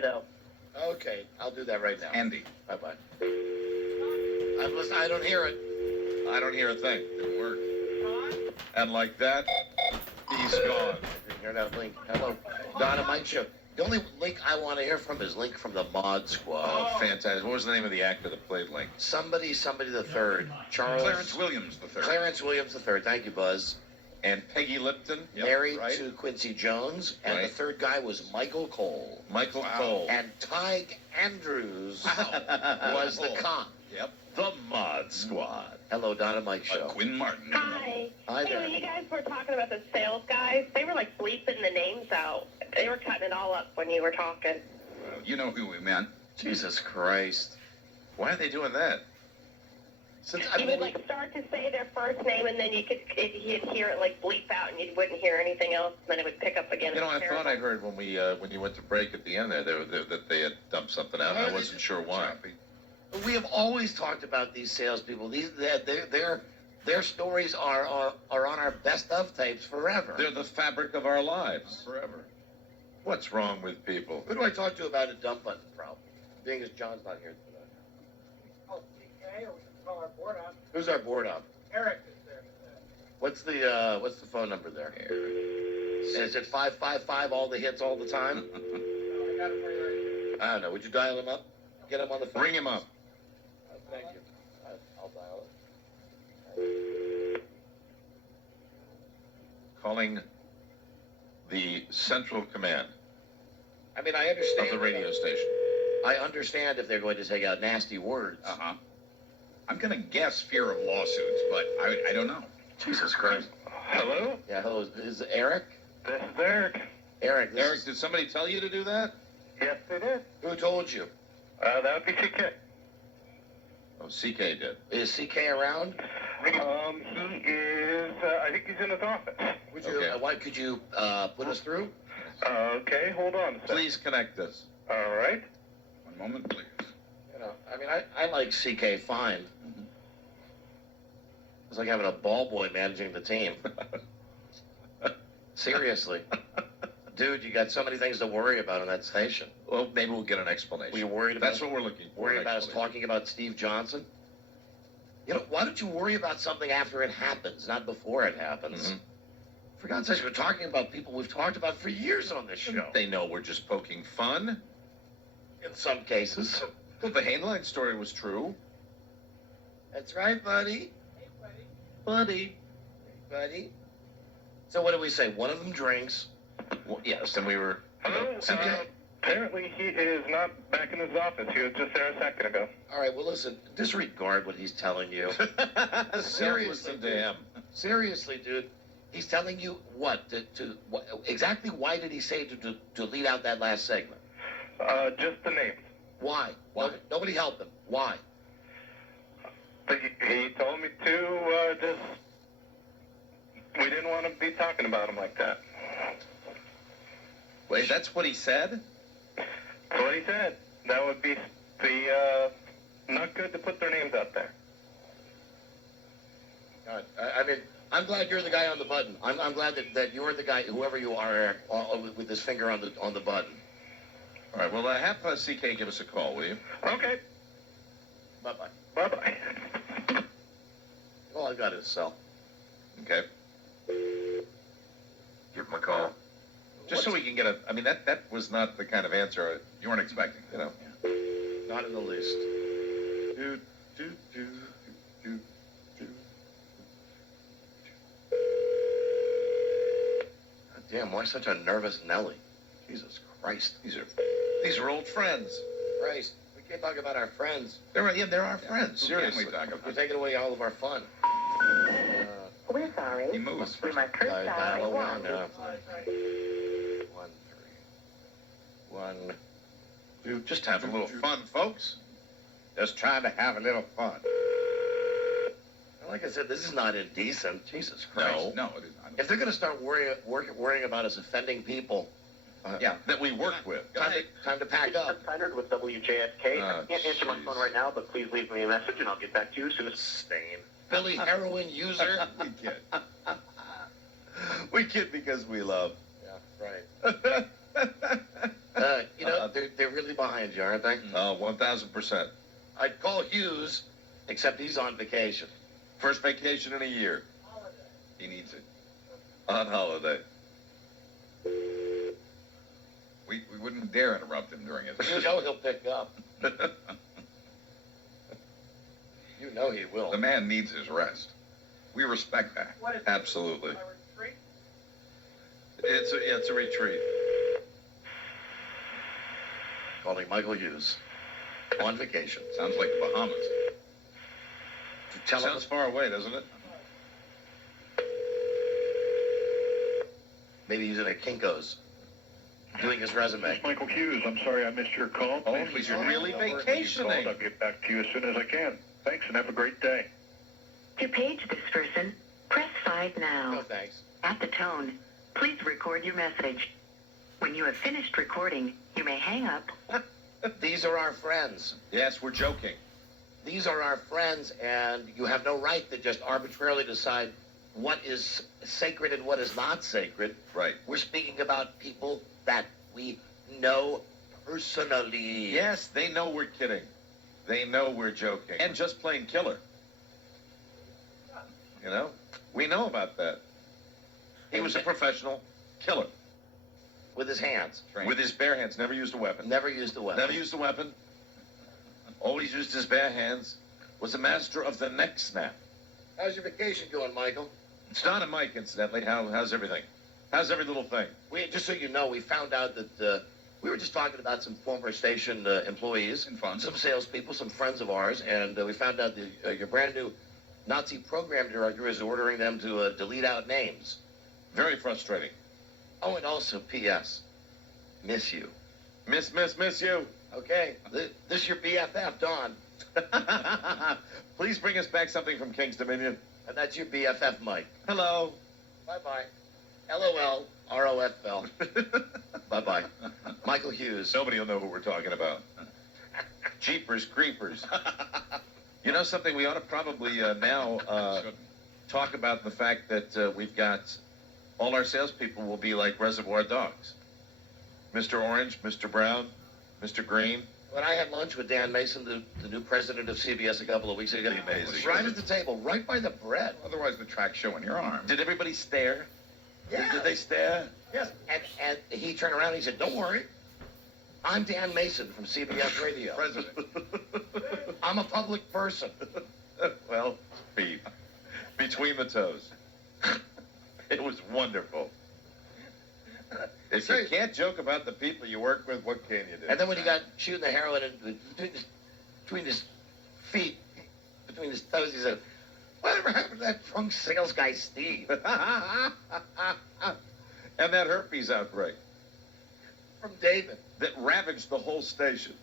though. Okay, I'll do that right now. Andy. Bye-bye. I'm listening. I don't hear it. I don't hear a thing. Didn't work. And like that, he's gone. Didn't hear that link. Hello, Donna Mike Show. The only Link I want to hear from is Link from the Mod Squad. Oh, fantastic. What was the name of the actor that played Link? Somebody the third. Charles. Clarence Williams the third. Clarence Williams the third. Thank you, Buzz. And Peggy Lipton. Yep, Married right. to Quincy Jones. And Right. the third guy was Michael Cole. Michael Cole. And Tyg Andrews Wow. was the cop. Yep. The Mod Squad. Hello, Donna Mike Show. Quinn Martin. Hi. Hi there. Hey, when you guys were talking about the sales guys, they were like bleeping the names out. They were cutting it all up when you were talking. Well, you know who we meant. Jesus Christ. Why are they doing that? Since You would like start to say their first name, and then you'd hear it like bleep out, and you wouldn't hear anything else. And then it would pick up again. You know, It was I thought terrible. I heard when you went to break at the end there, that they had dumped something out. I wasn't sure why. We have always talked about these salespeople. Their stories are on our best of tapes forever. They're the fabric of our lives. Forever. What's wrong with people? Who do I talk to about a dump button problem? Being as John's not here today. Oh, CK, or we can call our board up. Who's our board op? Eric is there today. What's the phone number there? Is it 555 all the hits all the time? I got it for you right here. I don't know. Would you dial him up? Get him on the phone. Bring him up. Thank you. I'll dial it. Calling the Central Command I mean, I understand. of the radio station. I understand if they're going to take out nasty words. Uh-huh. I'm going to guess fear of lawsuits, but I don't know. Jesus Christ. Hello? Yeah, hello. Is it Eric? This is Eric. Eric, this Eric, is- did somebody tell you to do that? Yes, they did. who told you? That would be CK. Oh, CK did. Is CK around? He is, I think he's in his office. Would you? Okay. Why could you put us through? Okay, hold on a second. Please connect us. All right. One moment, please. You know, I mean, I like CK fine. It's like having a ball boy managing the team. Seriously. Dude, you got so many things to worry about on that station. Well, maybe we'll get an explanation. Were you worried about That's what we're looking for. worried an about us explanation. talking about Steve Johnson? You know, why don't you worry about something after it happens, not before it happens? Mhm. For God's sake, we're talking about people we've talked about for years on this show. They know we're just poking fun. In some cases. Well, the Hainline story was true. That's right, buddy. Hey, buddy. Buddy. Buddy. So what do we say? One of them drinks. Well, yes, and we were. Hello? CK? Apparently he is not back in his office. He was just there a second ago. All right, well, listen, disregard what he's telling you. Seriously, to him. Seriously, dude. He's telling you what? What, exactly why did he say to lead out that last segment? Just the names. Why? Why? Nobody helped him. Why? He told me to, just... We didn't want to be talking about him like that. Wait, that's what he said? That's what he said. That would be not good to put their names out there. God, I mean, I'm glad you're the guy on the button. I'm glad that you're the guy, whoever you are, Eric, with this finger on the button. All right, well, have CK give us a call, will you? Okay. Bye-bye. Bye-bye. All I got is cell. Okay. Give him a call. Just so we can get a... I mean, that was not the kind of answer you weren't expecting, you know? Not in the least. Do, do, do, do, do. God damn, why such a nervous Nelly? Jesus Christ. These are old friends. Christ. We can't talk about our friends. They're our friends. Who can Seriously. we talk about? You're taking away all of our fun. We're sorry. He moves. We must first dial Dial one. one. 1, 3. 1. Dude, just have a little fun, folks. Just trying to have a little fun. Like I said, this is not indecent. Jesus Christ. No, it is not. If they're going to start worrying about us offending people, Yeah, that we work with. time to pack up. Leonard with WJFK. I can't answer my jeez. phone right now, but please leave me a message and I'll get back to you as soon as... Stain. Philly heroin user. We kid. We kid because we love. Yeah, right. You know, They're really behind you, aren't they? 1,000%. I'd call Hughes, except he's on vacation. First vacation in a year. Holiday. He needs it. On holiday. We wouldn't dare interrupt him during his You know he'll pick up. You know he will. The man needs his rest. We respect that. What is Absolutely. it? My retreat? It's a retreat. Calling Michael Hughes. On vacation. Sounds like the Bahamas. Tell him Sounds far away, doesn't it? maybe he's in a Kinko's. Doing his resume. Michael Hughes, I'm sorry I missed your call. Oh, he's really vacationing. I'll get back to you as soon as I can. Thanks and have a great day. To page this person, press 5 now. No thanks. At the tone, please record your message. When you have finished recording, you may hang up. These are our friends. Yes, we're joking. These are our friends, and you have no right to just arbitrarily decide what is sacred and what is not sacred. Right. We're speaking about people that we know personally. Yes, they know we're kidding. They know we're joking. And just plain killer. You know? We know about that. He was a professional killer. With his hands. With his bare hands. Never used a weapon. Never used a weapon. Never used a weapon. Always used his bare hands. Was a master of the neck snap. How's your vacation going, Michael? It's not a Mike, incidentally. How's everything? How's every little thing? Just so you know, we found out that we were just talking about some former station employees, And fun. some salespeople, some friends of ours, and we found out that your brand new Nazi program director is ordering them to delete out names. Very frustrating. Oh, and also, P.S. Miss you. Miss you. Okay, this is your BFF, Don, Please bring us back something from King's Dominion. and that's your BFF, Mike. Hello. Bye-bye. LOL, ROFL. Bye-bye. Michael Hughes. Nobody will know who we're talking about. Jeepers creepers. You know something? We ought to probably now talk about the fact that we've got all our salespeople will be like Reservoir Dogs. Mr. Orange, Mr. Brown, Mr. Green. When I had lunch with Dan Mason, the new president of CBS, a couple of weeks ago, Amazing. right at the table, right by the bread. Otherwise, the track's showing your arm. Did everybody stare? Yes. Did they stare? Yes. And he turned around and he said, "Don't worry. I'm Dan Mason from CBS Radio. President. I'm a public person." Well, Pete, between the toes. It was wonderful. If you can't joke about the people you work with, what can you do? And then when he got shooting the heroin between his feet, between his toes, he said, "Whatever happened to that drunk sales guy, Steve?" And that herpes outbreak From David. that ravaged the whole station.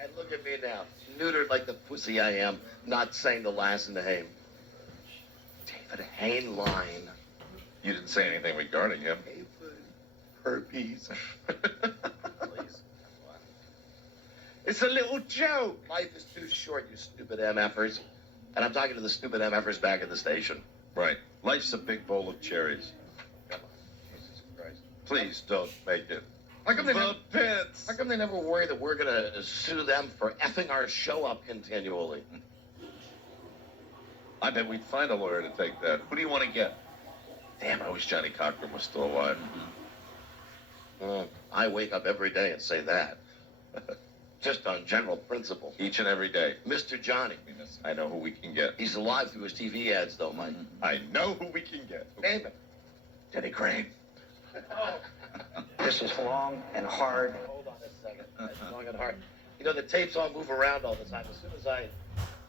And look at me now, neutered like the pussy I am, not saying the last name. David Hainline. You didn't say anything regarding him. Herpes. Please. It's a little joke. Life is too short, you stupid MFers. And I'm talking to the stupid MFers back at the station. Right. Life's a big bowl of cherries. Come on. Jesus Christ. Please don't make it. How come they The never, pits. how come they never worry that we're going to sue them for effing our show up continually? I bet we'd find a lawyer to take that. Who do you want to get? Damn, I wish Johnny Cochran was still alive. I wake up every day and say that. Just on general principle. Each and every day. Mr. Johnny. I know who we can get. He's alive through his TV ads, though, Mike. I know who we can get. Name it. Denny Crane. This is long and hard. Hold on a second. That's long and hard. You know, the tapes all move around all the time. As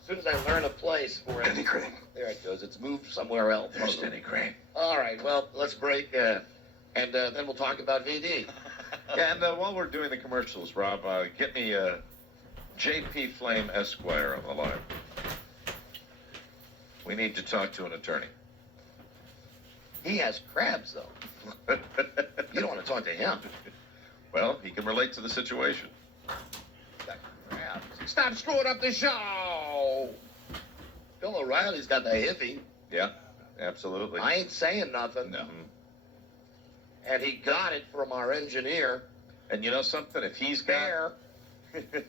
soon as I learn a place for it. Denny Crane. There it goes. It's moved somewhere else. There's Denny Crane. All right. Well, let's break, and then we'll talk about VD. Yeah, and while we're doing the commercials, Rob, get me J.P. Flame Esquire on the line. We need to talk to an attorney. He has crabs, though. You don't want to talk to him. Well, he can relate to the situation. Got crabs. Stop screwing up the show. Bill O'Reilly's got the hippie. Yeah, absolutely. I ain't saying nothing. No. And he got it from our engineer. And you know something? If he's got it,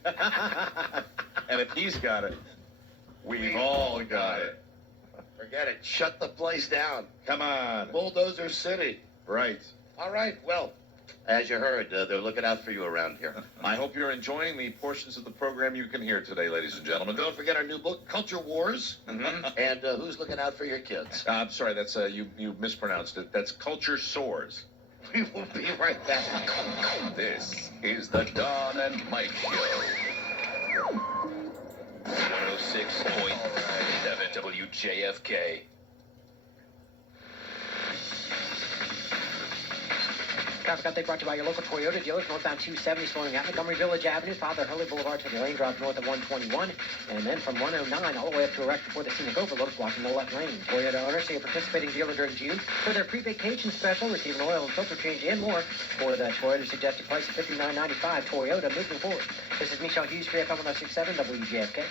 and if he's got it, we've all got it. Forget it. Shut the place down. Come on. Bulldozer City. Right. All right. Well, as you heard, they're looking out for you around here. I hope you're enjoying the portions of the program you can hear today, ladies and gentlemen. Don't forget our new book, Culture Wars. Mhm. And who's looking out for your kids? I'm sorry, that's you mispronounced it. That's Culture Soars. We will be right back. This is the Don and Mike Show. 106.7 WJFK. Traffic update brought to you by your local Toyota dealers, northbound 270 slowing at Montgomery Village Avenue, Father Hurley Boulevard to the lane drop north of 121, and then from 109 all the way up to a wreck before the scenic overlook blocking the left lane. Toyota owners see a participating dealer during June for their pre-vacation special, receive an oil and filter change and more for the Toyota suggested price of $59.95. Toyota moving forward. This is Michelle Hughes, 3FM 1067 WJFK.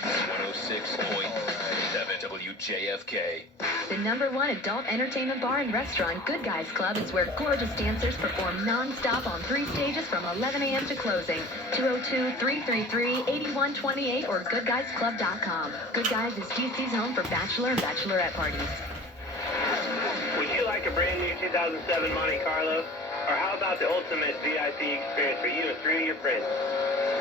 106.7 WJFK. The #1 adult entertainment bar and restaurant, Good Guys Club, is where gorgeous dancers perform non-stop on 3 stages from 11 a.m. to closing. 202-333-8128 or goodguysclub.com. Good Guys is DC's home for bachelor and bachelorette parties. Would you like a brand new 2007 Monte Carlo? Or how about the ultimate VIP experience for you and 3 of your friends?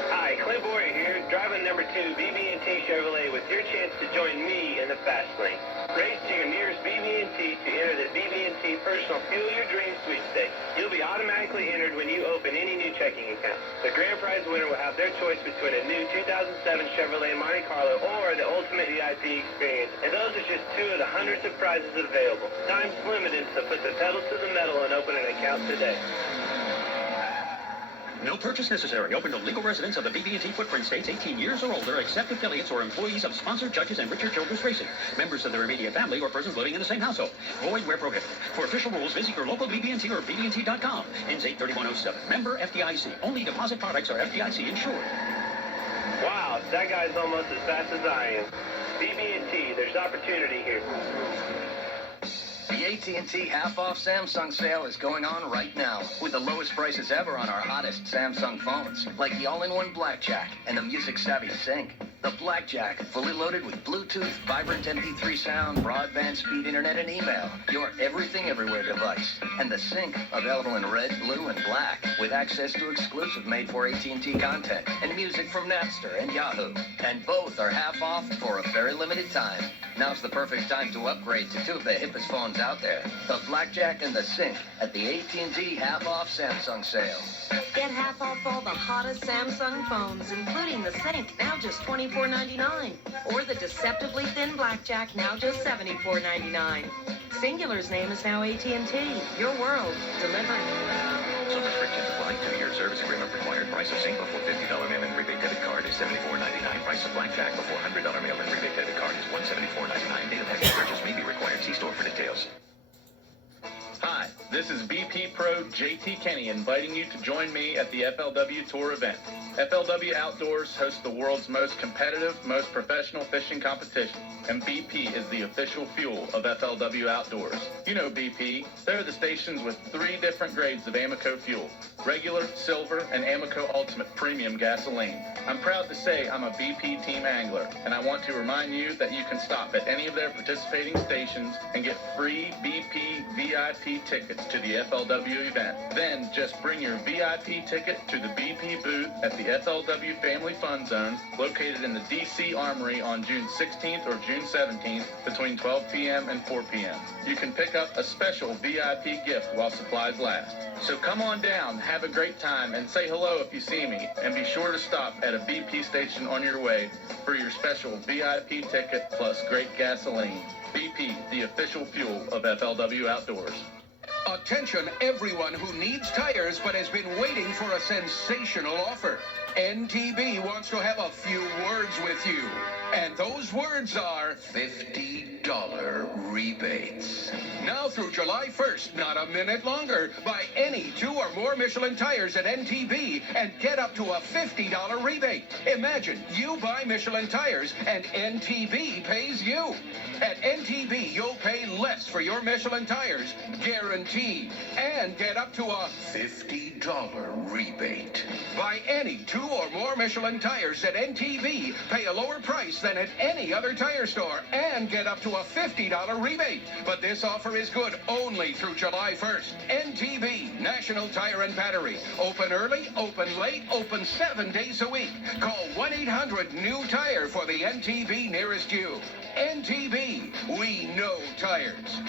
Hi, Clint Boyer here, driving number 2 BB&T Chevrolet with your chance to join me in the fast lane. Race to your nearest BB&T to enter the BB&T Personal Fuel Your Dreams sweepstakes. You'll be automatically entered when you open any new checking account. The grand prize winner will have their choice between a new 2007 Chevrolet Monte Carlo or the ultimate VIP experience, and those are just 2 of the hundreds of prizes available. Time's limited, so put the pedal to the metal and open an account today. No purchase necessary. Open to legal residents of the BB&T footprint states 18 years or older, except affiliates or employees of sponsored judges and Richard Childress Racing, members of their immediate family or persons living in the same household. Void where prohibited. For official rules, visit your local BB&T or BB&T.com. Ends 8/31/07. Member FDIC. Only deposit products are FDIC insured. Wow, that guy's almost as fast as I am. BB&T, there's opportunity here. The AT&T half-off Samsung sale is going on right now with the lowest prices ever on our hottest Samsung phones, like the all-in-one Blackjack and the music-savvy Sync. The Blackjack, fully loaded with Bluetooth, vibrant MP3 sound, broadband speed internet, and email. Your everything everywhere device. And the Sync, available in red, blue, and black, with access to exclusive made-for-AT&T content and music from Napster and Yahoo. And both are half off for a very limited time. Now's the perfect time to upgrade to 2 of the hippest phones out there. The Blackjack and the Sync at the AT&T half-off Samsung sale. Get half off all the hottest Samsung phones, including the Sync, now just $24.99. Or the deceptively thin Blackjack, now just $74.99. Singular's name is now AT&T. Your world, delivered. Some restrictions apply. 2-year service agreement required. Price of Sync before $50 mail-in prepaid debit card is $74.99. Price of Blackjack before $100 mail-in prepaid debit card is $174.99. Data package purchase may be required. See store for details. Hi, this is BP Pro JT Kenny inviting you to join me at the FLW Tour event. FLW Outdoors hosts the world's most competitive, most professional fishing competition, and BP is the official fuel of FLW Outdoors. You know BP. They're the stations with 3 different grades of Amoco fuel: regular, silver, and Amoco Ultimate Premium gasoline. I'm proud to say I'm a BP team angler, and I want to remind you that you can stop at any of their participating stations and get free BP VIP tickets to the FLW event. Then just bring your VIP ticket to the BP booth at the FLW Family Fun Zone, located in the DC Armory on June 16th or June 17th between 12 p.m. and 4 p.m. You can pick up a special VIP gift while supplies last. So come on down, have a great time, and say hello if you see me, and be sure to stop at a BP station on your way for your special VIP ticket plus great gasoline. BP, the official fuel of FLW Outdoors. Attention everyone who needs tires but has been waiting for a sensational offer. NTB wants to have a few words with you. And those words are $50 rebates. Now through July 1st, not a minute longer, buy any 2 or more Michelin tires at NTB and get up to a $50 rebate. Imagine you buy Michelin tires and NTB pays you. At NTB, you'll pay less for your Michelin tires, guaranteed, and get up to a $50 rebate. Buy any 2 or more Michelin tires at NTB, pay a lower price than at any other tire store, and get up to a $50 rebate. But this offer is good only through July 1st. NTB, National Tire and Battery. Open early, open late, open 7 days a week. Call 1-800-NEW-TIRE for the NTB nearest you. NTB, we know tires.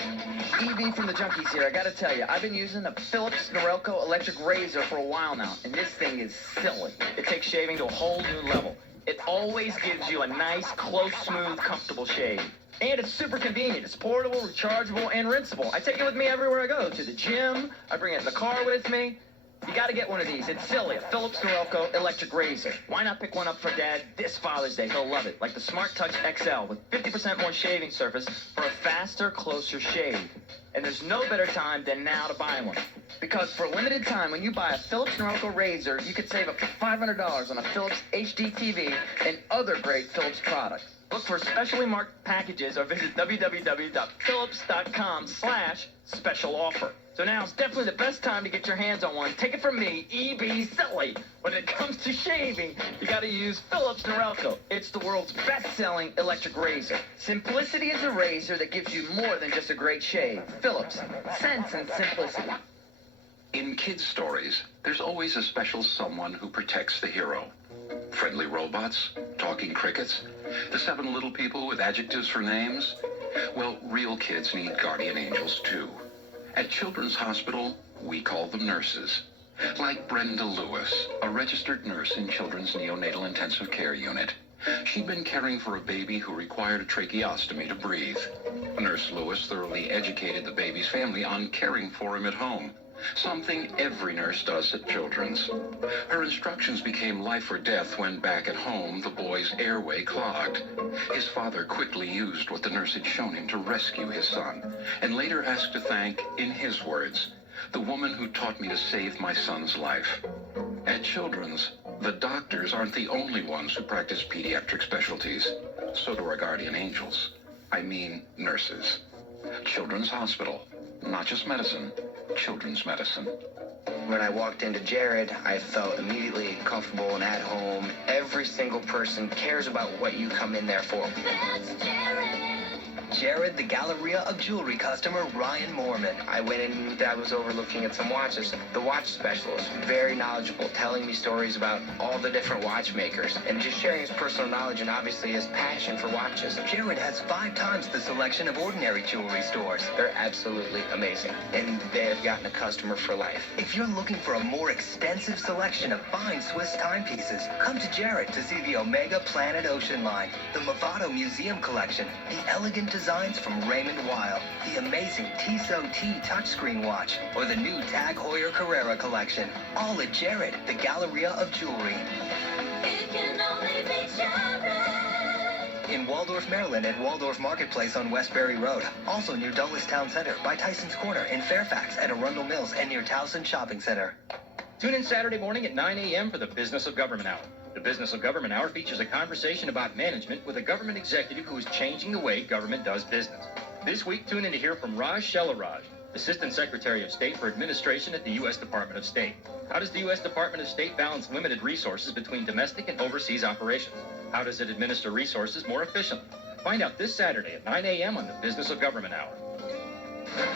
EB from the Junkies here. I gotta tell you, I've been using the Philips Norelco electric razor for a while now, and this thing is silly. It takes shaving to a whole new level. It always gives you a nice, close, smooth, comfortable shave. And it's super convenient. It's portable, rechargeable, and rinsable. I take it with me everywhere I go. To the gym, I bring it in the car with me. You gotta get one of these. It's silly. A Philips Norelco electric razor. Why not pick one up for Dad this Father's Day? He'll love it. Like the Smart Touch XL with 50% more shaving surface for a faster, closer shave. And there's no better time than now to buy one. Because for a limited time, when you buy a Philips Norelco razor, you could save up to $500 on a Philips HD TV and other great Philips products. Look for specially marked packages or visit www.philips.com/special offer. So now's definitely the best time to get your hands on one. Take it from me, EB Silly. When it comes to shaving, you gotta use Philips Norelco. It's the world's best-selling electric razor. Simplicity is a razor that gives you more than just a great shave. Philips, sense and simplicity. In kids' stories, there's always a special someone who protects the hero. Friendly robots, talking crickets, the 7 little people with adjectives for names. Well, real kids need guardian angels too. At Children's Hospital, we call them nurses. Like Brenda Lewis, a registered nurse in Children's Neonatal Intensive Care Unit. She'd been caring for a baby who required a tracheostomy to breathe. Nurse Lewis thoroughly educated the baby's family on caring for him at home. Something every nurse does at Children's. Her instructions became life or death when back at home the boy's airway clogged. His father quickly used what the nurse had shown him to rescue his son, and later asked to thank, in his words, the woman who taught me to save my son's life. At Children's, the doctors aren't the only ones who practice pediatric specialties. So do our guardian angels. I mean nurses. Children's Hospital. Not just medicine, children's medicine. When I walked into Jared, I felt immediately comfortable and at home. Every single person cares about what you come in there for. That's Jared. Jared, the Galleria of Jewelry customer, Ryan Moorman. I went in, Dad was overlooking at some watches. The watch specialist, very knowledgeable, telling me stories about all the different watchmakers and just sharing his personal knowledge and obviously his passion for watches. Jared has 5 times the selection of ordinary jewelry stores. They're absolutely amazing, and they have gotten a customer for life. If you're looking for a more extensive selection of fine Swiss timepieces, come to Jared to see the Omega Planet Ocean line, the Movado Museum Collection, the elegant designs from Raymond Weil, the amazing Tissot T touchscreen watch, or the new Tag Heuer Carrera collection. All at Jared, the Galleria of Jewelry. It can only be Jared. In Waldorf, Maryland at Waldorf Marketplace on Westbury Road. Also near Dulles Town Center by Tyson's Corner in Fairfax at Arundel Mills and near Towson Shopping Center. Tune in Saturday morning at 9 a.m. for the Business of Government Hour. The Business of Government Hour features a conversation about management with a government executive who is changing the way government does business. This week, tune in to hear from Raj Shelaraj, Assistant Secretary of State for Administration at the U.S. Department of State. How does the U.S. Department of State balance limited resources between domestic and overseas operations? How does it administer resources more efficiently? Find out this Saturday at 9 a.m. on the Business of Government Hour.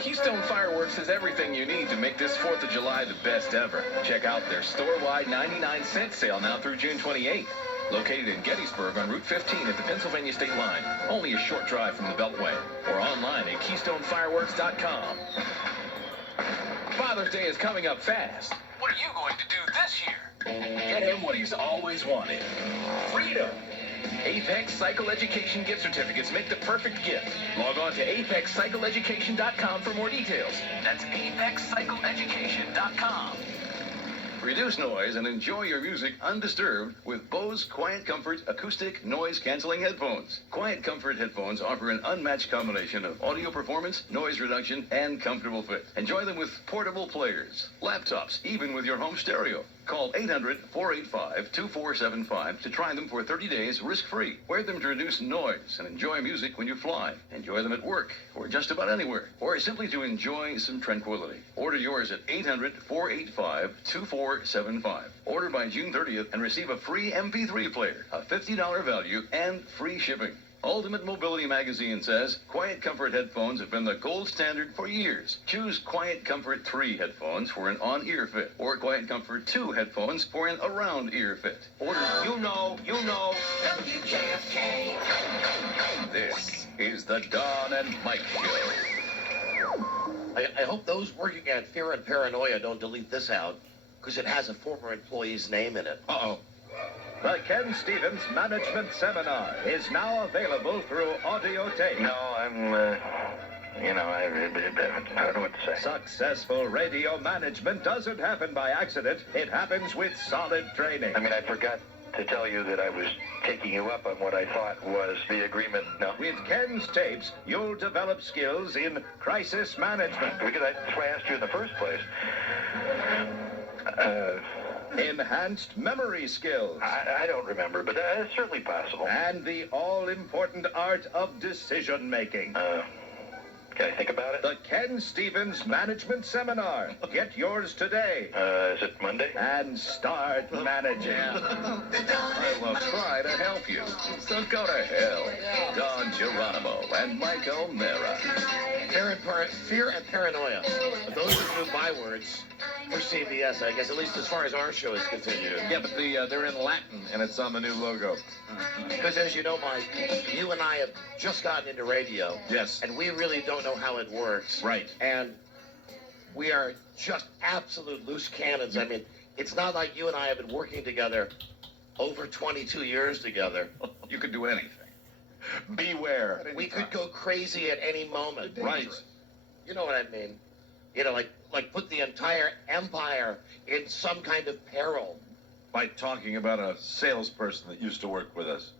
Keystone Fireworks has everything you need to make this 4th of July the best ever. Check out their store-wide 99-cent sale now through June 28th. Located in Gettysburg on Route 15 at the Pennsylvania State Line, only a short drive from the Beltway, or online at KeystoneFireworks.com. Father's Day is coming up fast. What are you going to do this year? Get him what he's always wanted. Freedom. Apex Cycle Education gift certificates make the perfect gift. Log on to apexcycleeducation.com for more details. That's apexcycleeducation.com. Reduce noise and enjoy your music undisturbed with Bose Quiet Comfort acoustic noise canceling headphones. Quiet Comfort headphones offer an unmatched combination of audio performance, noise reduction, and comfortable fit. Enjoy them with portable players, laptops, even with your home stereo. Call 800-485-2475 to try them for 30 days risk-free. Wear them to reduce noise and enjoy music when you fly. Enjoy them at work or just about anywhere. Or simply to enjoy some tranquility. Order yours at 800-485-2475. Order by June 30th and receive a free MP3 player, a $50 value, and free shipping. Ultimate Mobility Magazine says Quiet Comfort headphones have been the gold standard for years. Choose Quiet Comfort 3 headphones for an on-ear fit, or Quiet Comfort 2 headphones for an around-ear fit. Order you know. WJFK. This is the Don and Mike Show. I hope those working at Fear and Paranoia don't delete this out, because it has a former employee's name in it. Uh-oh. The Ken Stevens Management Seminar is now available through audio tape. No, I don't know what to say. Successful radio management doesn't happen by accident. It happens with solid training. I mean, I forgot to tell you that I was taking you up on what I thought was the agreement. No. With Ken's tapes, you'll develop skills in crisis management. Because that's why I asked you in the first place. Enhanced memory skills. I don't remember, but it's certainly possible. And the all-important art of decision-making. Can I think about it? The Ken Stevens Management Seminar. Get yours today. Is it Monday? And start managing. I will try to help you. So go to hell. Don Geronimo and Mike O'Mara. Fear and Paranoia. Those are new bywords for CBS, I guess, at least as far as our show is concerned. Yeah, but they're in Latin, and it's on the new logo. Because as you know, Mike, you and I have just gotten into radio. Yes. And we really don't know how it works. Right. And we are just absolute loose cannons. I mean, it's not like you and I have been working together over 22 years together. You could do anything. Beware. We could go crazy at any moment. Right. You know what I mean? You know, like put the entire empire in some kind of peril. By talking about a salesperson that used to work with us.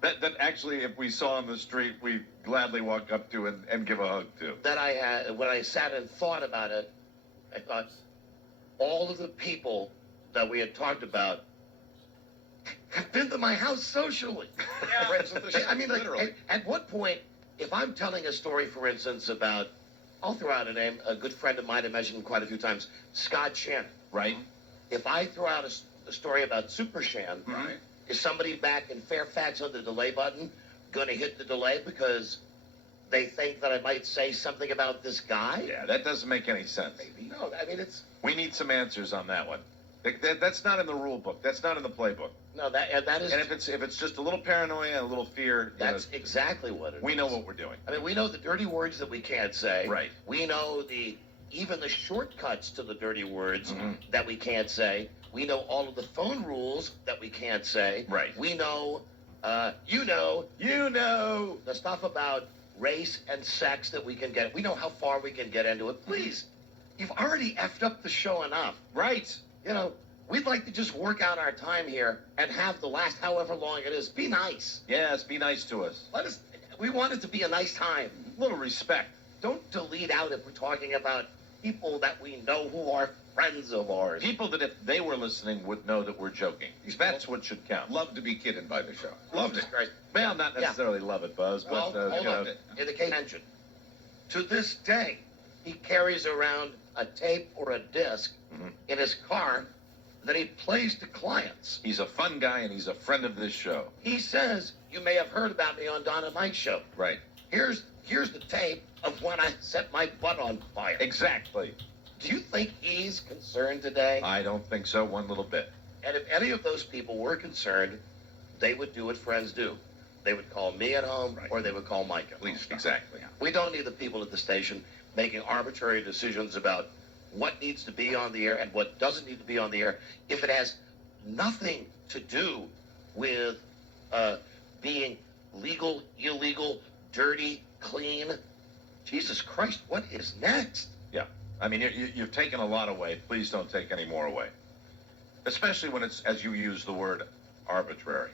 That actually, if we saw on the street, we'd gladly walk up to and give a hug to. That I had, when I sat and thought about it, I thought, all of the people that we had talked about have been to my house socially. I mean, like, at what point, if I'm telling a story, for instance, about, I'll throw out a name, a good friend of mine I mentioned quite a few times, Scott Shannon. Right. If I throw out a story about Super Shan, right, is somebody back in Fairfax on the delay button going to hit the delay because they think that I might say something about this guy? Yeah, that doesn't make any sense. Maybe. No, I mean, it's... We need some answers on that one. That's not in the rule book. That's not in the playbook. No, that is... And if it's just a little paranoia and a little fear... That's exactly what it is. We know what we're doing. I mean, we know the dirty words that we can't say. Right. We know even the shortcuts to the dirty words that we can't say. We know all of the phone rules that we can't say. Right. We know, you know the stuff about race and sex that we can get. We know how far we can get into it. Please, you've already effed up the show enough. Right. You know, we'd like to just work out our time here and have the last however long it is. Be nice. Yes, be nice to us. We want it to be a nice time. A little respect. Don't delete out if we're talking about people that we know who are friends of ours. People that if they were listening would know that we're joking. That's what should count. Love to be kidded by the show. Loved it. Well, not necessarily love it, Buzz, but, hold on. In the case mentioned, to this day, he carries around a tape or a disc in his car that he plays to clients. He's a fun guy, and he's a friend of this show. He says, you may have heard about me on Don and Mike's show. Right. Here's the tape of when I set my butt on fire. Exactly. Do you think he's concerned today? I don't think so, one little bit. And if any of those people were concerned, they would do what friends do. They would call me at home, or they would call Mike at home. Please, exactly. We don't need the people at the station making arbitrary decisions about what needs to be on the air and what doesn't need to be on the air if it has nothing to do with being legal, illegal, dirty, clean. Jesus Christ, what is next? Yeah. I mean, you've taken a lot away. Please don't take any more away. Especially when it's, as you use the word, arbitrary.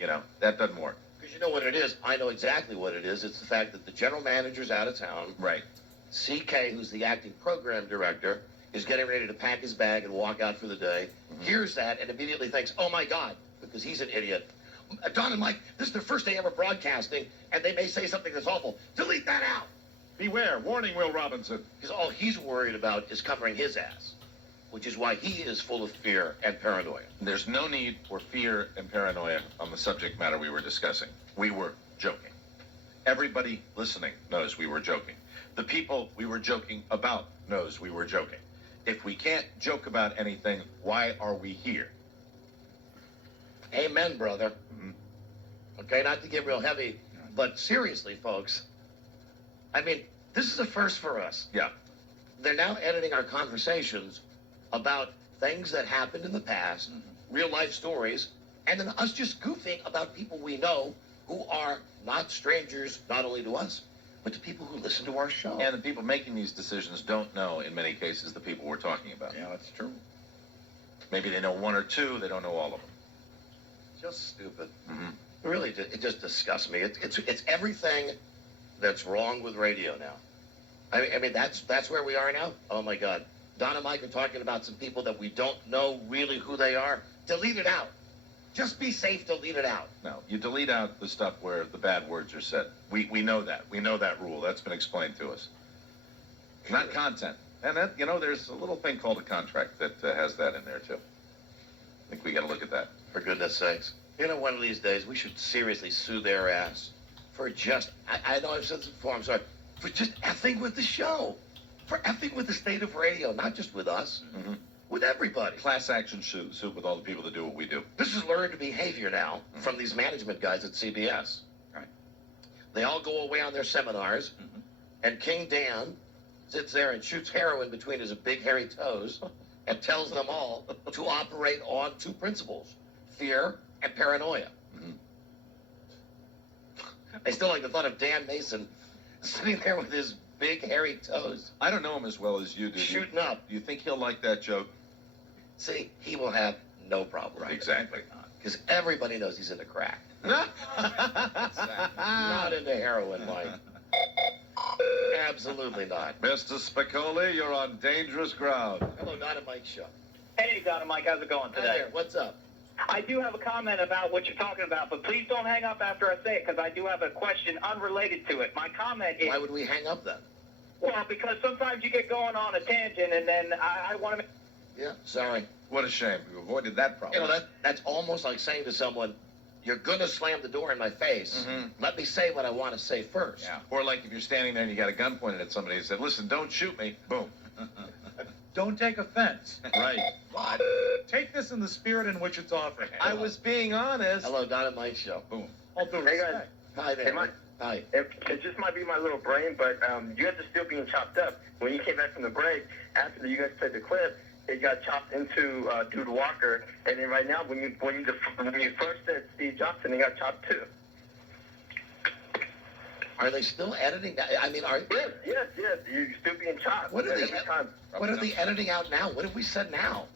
You know, that doesn't work. Because you know what it is. I know exactly what it is. It's the fact that the general manager's out of town. Right. CK, who's the acting program director, is getting ready to pack his bag and walk out for the day, hears that, and immediately thinks, oh my God, because he's an idiot. Don and Mike, this is their first day ever broadcasting, and they may say something that's awful. Delete that out! Beware. Warning, Will Robinson. Because all he's worried about is covering his ass, which is why he is full of fear and paranoia. There's no need for fear and paranoia on the subject matter we were discussing. We were joking. Everybody listening knows we were joking. The people we were joking about knows we were joking. If we can't joke about anything, why are we here? Amen, brother. Okay, not to get real heavy, but seriously, folks, I mean, this is a first for us. Yeah. They're now editing our conversations about things that happened in the past, real life stories, and then us just goofing about people we know who are not strangers, not only to us, but to people who listen to our show. And the people making these decisions don't know, in many cases, the people we're talking about. Yeah, that's true. Maybe they know one or two, they don't know all of them. Just stupid. Really, it just disgusts me. It's everything that's wrong with radio now. I mean, that's where we are now. Oh my God, Don and Mike are talking about some people that we don't know really who they are. Delete it out. Just be safe. Delete it out. No, you delete out the stuff where the bad words are said. We know that. We know that rule. That's been explained to us. Not content. And that, you know, there's a little thing called a contract that has that in there too. I think we got to look at that. For goodness sakes. You know, one of these days, we should seriously sue their ass for just, I know I've said this before, I'm sorry, for just effing with the show. For effing with the state of radio, not just with us, with everybody. Class action suit with all the people that do what we do. This is learned behavior now from these management guys at CBS. Right. They all go away on their seminars, and King Dan sits there and shoots heroin between his big hairy toes and tells them all to operate on two principles, fear and paranoia. I still like the thought of Dan Mason sitting there with his big hairy toes. I don't know him as well as you do. Shooting up. Do you think he'll like that joke? See, he will have no problem. Right. Exactly. Because everybody knows he's into crack. Not into heroin, Mike. Absolutely not. Mr. Spicoli, you're on dangerous ground. Hello, Don and Mike show. Hey, Don and Mike, how's it going today? Hi there, what's up? I do have a comment about what you're talking about, but please don't hang up after I say it, because I do have a question unrelated to it. My comment is... Why would we hang up then? Well, because sometimes you get going on a tangent, and then I want to... Yeah, sorry. What a shame. We avoided that problem. You know, that's almost like saying to someone, you're going to slam the door in my face. Let me say what I want to say first. Yeah. Or like if you're standing there and you got a gun pointed at somebody and said, listen, don't shoot me. Boom. Don't take offense. Right. But take this in the spirit in which it's offered. I was being honest. Hello, Don and Mike show. Boom. All due Hey, respect. Hi there. Hey, Mike. Hi. It just might be my little brain, but you guys are still being chopped up. When you came back from the break, after you guys played the clip, it got chopped into Dude Walker, and then right now, when you first said Steve Johnson, it got chopped too. Are they still editing that? I mean, Yes. You're still being chopped. What are they? every time. What are they editing out now? What have we said now?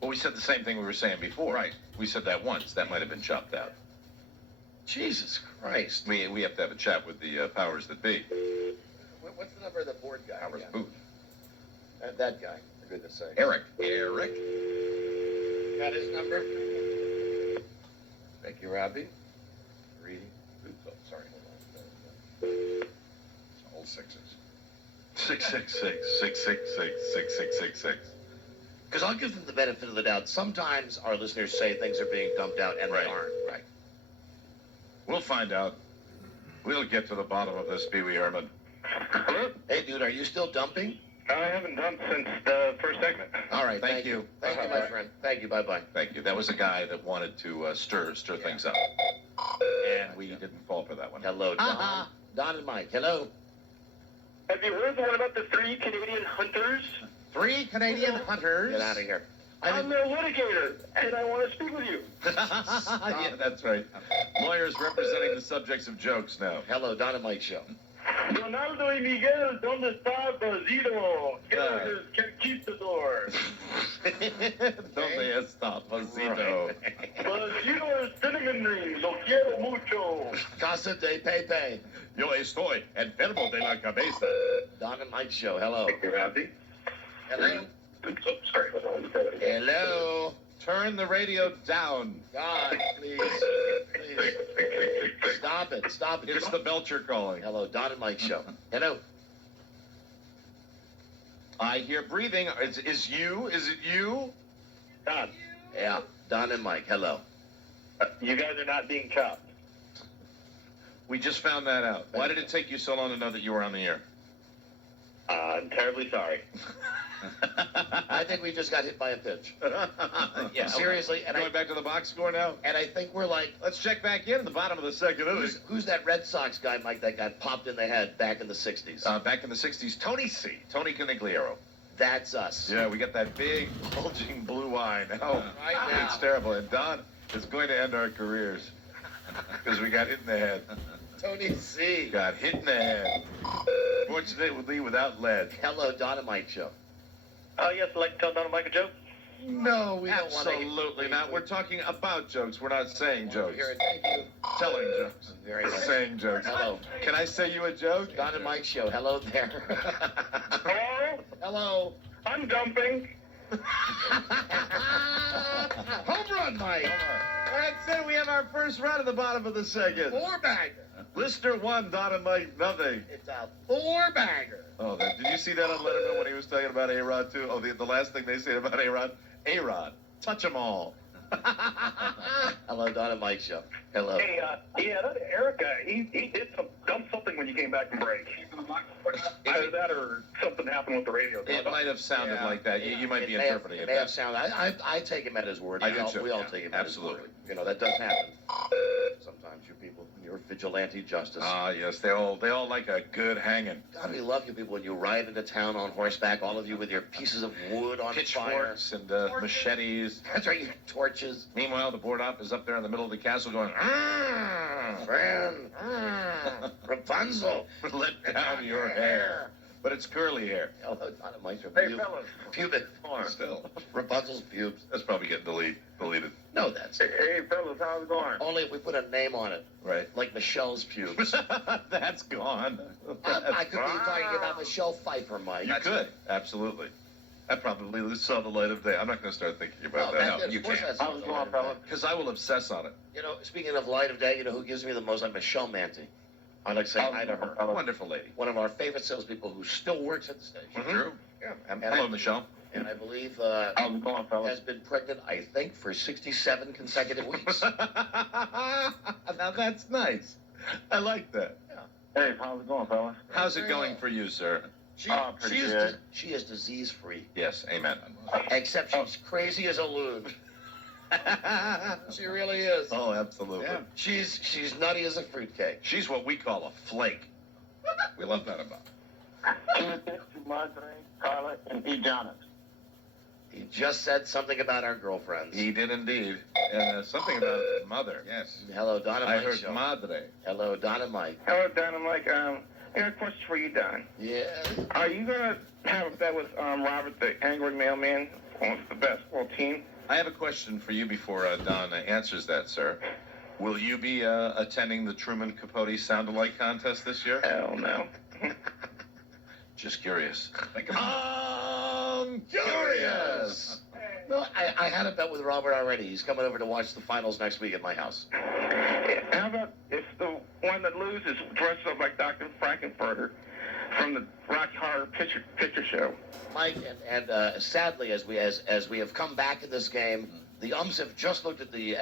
Well, we said the same thing we were saying before. Right. We said that once. That might have been chopped out. Jesus Christ. We have to have a chat with the powers that be. What's the number of the board guy? Powers Booth. That guy, for goodness sake. Eric. Got his number? Thank you, Robbie. Oh, sorry. All sixes. 666-666-6666. Because I'll give them the benefit of the doubt. Sometimes our listeners say things are being dumped out, and they aren't. Right. We'll find out. We'll get to the bottom of this, Pee Wee Herman. Hey, dude, are you still dumping? I haven't dumped since the first segment. All right, thank you. Thank you, my friend. Thank you, bye-bye. Thank you. That was a guy that wanted to stir things up. And we didn't fall for that one. Hello, Don. Don and Mike, hello. Have you heard the one about the 3 Canadian hunters? 3 Canadian hunters? Get out of here. I'm their litigator, and I want to speak with you. Yeah, that's right. Lawyers representing the subjects of jokes now. Hello, Don and Mike show. Ronaldo y Miguel, ¿dónde está Brazilo? Conquistador. ¿Dónde está Pasito? Brazilo es cinnamon ring, lo quiero mucho. Casa de Pepe. Yo estoy enfermo de la cabeza. Don and Mike Show. Hello. Happy? Hello. Sorry. Hello. Turn the radio down. God, please. Please. Stop it. Stop it. It's the Belcher calling. Hello, Don and Mike Show. Hello. I hear breathing. Is it you? Don, Yeah, Don and Mike. Hello. you guys are not being chopped. We just found that out. Why did it take you so long to know that you were on the air? I'm terribly sorry. I think we just got hit by a pitch. Yeah. Seriously, and Going back to the box score now? and I think we're like, Let's check back in at the bottom of the second inning. who's that Red Sox guy, Mike, that got popped in the head back in the 60s? Back in the 60s, Tony Conigliaro. That's us. Yeah, we got that big, bulging blue eye now. Right now. It's terrible. And Don is going to end our careers because we got hit in the head. Tony C. Got hit in the head. Fortunately, without lead. Hello, Don and Mike Show. Yes, I'd like to tell Don and Mike a joke. No, we don't want to. Absolutely not. We're talking about jokes. We're not saying jokes. Thank you. Telling jokes. Very nice. Saying jokes. Hello. Can I say you a joke? Don and Mike Show. Hello there. Hello? Hello. I'm dumping. Home run, Mike. That's it. We have our first run at the bottom of the second. Four-bagger. Listener 1, Don and Mike, nothing. It's a four-bagger. Oh, did you see that on Letterman when he was talking about A-Rod, too? Oh, the last thing they said about A-Rod? A-Rod, touch 'em all. Hello, Don and Mike Show. Hello. Hey, that Erica, he did dumb something when you came back from break. Either that or something happened with the radio. It might have sounded like that. You might be It may have- interpreting it it. may have sounded. I take him at his word. I do too. We all Yeah, take him absolutely. at his word. You know, that does happen. Sometimes you people, you're vigilante justice. Ah, yes, they all like a good hanging. God, we love you people when you ride into town on horseback, all of you with your pieces of wood on fire. Pitchforks and machetes. That's right, your torches. Meanwhile, the board op is up there in the middle of the castle going, Friend, Rapunzel. let down your hair. But it's curly hair. Hello, Don and Mike Show. Hey, fellas. Pubic form. Still. Rapunzel's pubes. That's probably getting deleted. No, that's Hey, fellas, how's it going? only if we put a name on it, Right. like Michelle's pubes. That's gone. I could be talking about Michelle Pfeiffer, Mike. You could, absolutely. That probably saw the light of day. I'm not going to start thinking about No, that. that- of course that's How's it going, fella? Because I will obsess on it. You know, speaking of light of day, you know who gives me the most? Like Michelle Manty. I'd like to say hi to her. Wonderful lady. One of our favorite salespeople who still works at the station. True. Yeah. Hello, Michelle. And I believe How's it going, fellas? has been pregnant, I think, for 67 consecutive weeks. Now that's nice. I like that. Hey, how's it going, fellas? How's it going for you, sir? She, Pretty she, is, good. she is disease-free, Yes, amen. except she's crazy as a loon. She really is. Oh, absolutely. Yeah. She's nutty as a fruitcake. She's what we call a flake. We love that about her. Madre, Carla, and E. Jonas. He just said something about our girlfriends. He did indeed. Something about mother. Yes. Hello, Don and I Mike heard Show. madre. Hello, Don and Mike. Hello, Don and Mike. I got a question for you, Don. Yeah. Are you gonna have a bet with Robert, the angry mailman, on the basketball team? I have a question for you before Don answers that, sir. Will you be attending the Truman Capote Sound-alike contest this year? Hell no. Just curious. Curious. No, I had a bet with Robert already. He's coming over to watch the finals next week at my house. How about if the one that loses dresses up like Dr. Frankenfurter from the Rocky Horror Picture Show? Mike, and sadly, as we have come back in this game, the umps have just looked at the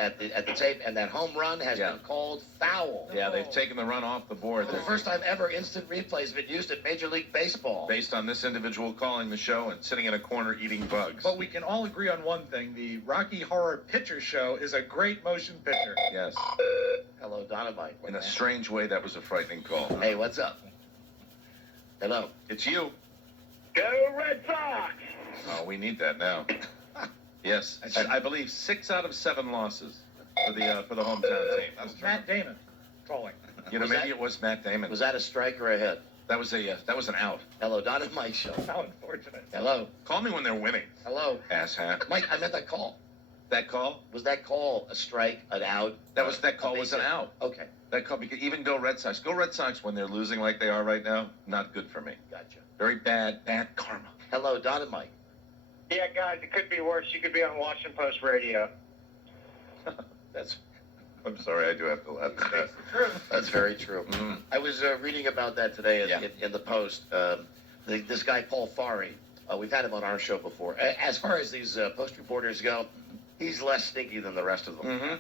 tape, and that home run has been called foul. Yeah, they've taken the run off the board. For the first time ever, instant replays have been used at Major League Baseball. Based on this individual calling the show and sitting in a corner eating bugs. But we can all agree on one thing. The Rocky Horror Picture Show is a great motion picture. Yes. Hello, Dynamite. In a strange way, that was a frightening call. Hey, what's up? Hello. It's you. Go Red Sox! Oh, we need that now. Yes, I believe 6 out of 7 losses for the hometown team. That's Matt Damon calling. You know, maybe it was Matt Damon. Was that a strike or a hit? That was an out. Hello, Don and Mike show. How unfortunate. Hello. Call me when they're winning. Hello. Asshat. Mike, I meant that call. That call? Was that call a strike, an out? That call was an out. Okay. That call, because even go Red Sox. Go Red Sox when they're losing like they are right now. Not good for me. Gotcha. Very bad karma. Hello, Don and Mike. Yeah, guys, it could be worse. You could be on Washington Post Radio. I'm sorry, I do have to laugh at that. That's very true. Mm. I was reading about that today in the Post. This guy, Paul Farhi, we've had him on our show before. As far as these Post reporters go, he's less stinky than the rest of them. Mm-hmm.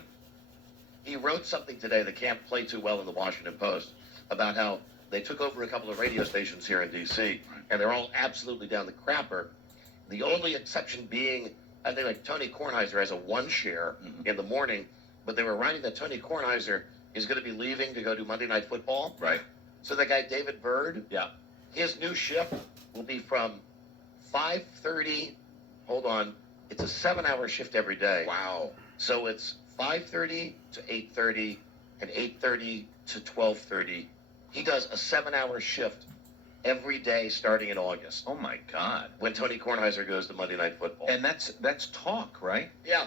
He wrote something today that can't play too well in the Washington Post about how they took over a couple of radio stations here in D.C., and they're all absolutely down the crapper. The only exception being, I think, like Tony Kornheiser has a 1 share in the morning, but they were writing that Tony Kornheiser is going to be leaving to go do Monday Night Football. Right. So that guy, David Byrd, Yeah. his new shift will be from 5:30, hold on, it's a 7-hour shift every day. Wow. So it's 5:30 to 8:30 and 8:30 to 12:30. He does a 7-hour shift every day starting in August. Oh my God. When Tony Kornheiser goes to Monday Night Football. And that's talk, right? Yeah.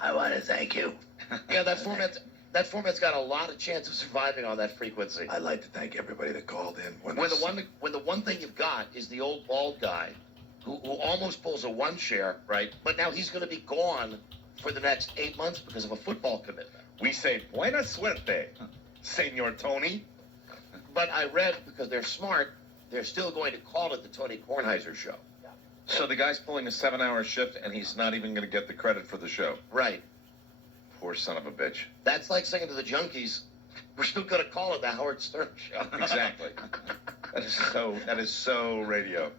I want to thank you. Yeah, that format's got a lot of chance of surviving on that frequency. I'd like to thank everybody that called in. When the one thing you've got is the old bald guy who almost pulls a 1 share, right? But now he's going to be gone for the next 8 months because of a football commitment. We say buena suerte, Senor Tony. But I read, because they're smart, they're still going to call it the Tony Kornheiser Show. So the guy's pulling a 7-hour shift, and he's not even going to get the credit for the show. Right. Poor son of a bitch. That's like saying to the junkies, we're still going to call it the Howard Stern Show. Exactly. That is so radio.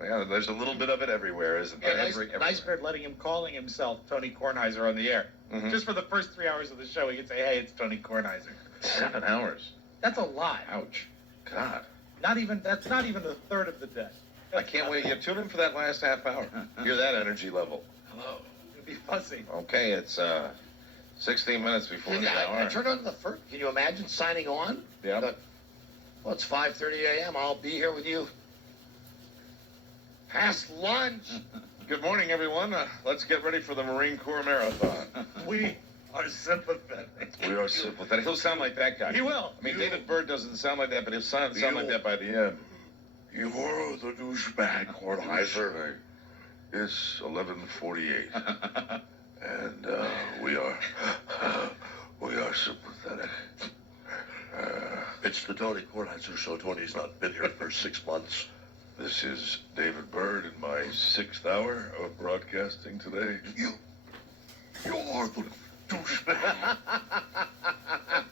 Yeah, there's a little bit of it everywhere, isn't there? Yeah, nice bird letting him calling himself Tony Kornheiser on the air. Mhm. Just for the first 3 hours of the show, he could say, hey, it's Tony Kornheiser. 7 hours. That's a lot. Ouch. God. That's not even a third of the day. I can't wait. You tune in for that last half hour. Hear that energy level. Hello. It'd be fuzzy. Okay, it's 16 minutes before the hour. I turned on the first. Can you imagine signing on? Yeah. Well, it's 5:30 a.m. I'll be here with you past lunch. Good morning, everyone. Let's get ready for the Marine Corps Marathon. We are sympathetic. We are sympathetic. He'll sound like that guy. He will. I mean, David Byrd doesn't sound like that, but he'll sound like that by the end. You're the douchebag, Kornheiser. It's 11:48, and we are sympathetic. It's the Tony Kornheiser Show. Tony's not been here for 6 months. This is David Byrd in my 6th hour of broadcasting today. You're the douchebag.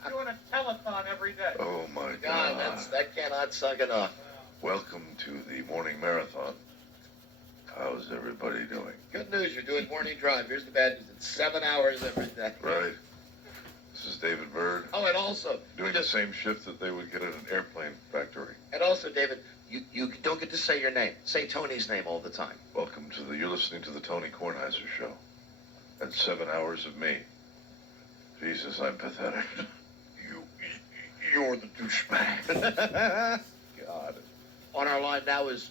Doing a telethon every day. Oh my God, God! that cannot suck enough. Welcome to the morning marathon. How's everybody doing? Good news, you're doing morning drive. Here's the bad news. It's 7 hours every day. Right. This is David Byrd. Oh, and also Doing the same shift that they would get at an airplane factory. And also, David, you don't get to say your name. Say Tony's name all the time. Welcome to you're listening to the Tony Kornheiser Show. That's 7 hours of me. Jesus, I'm pathetic. You're the douchebag. God. On our line now is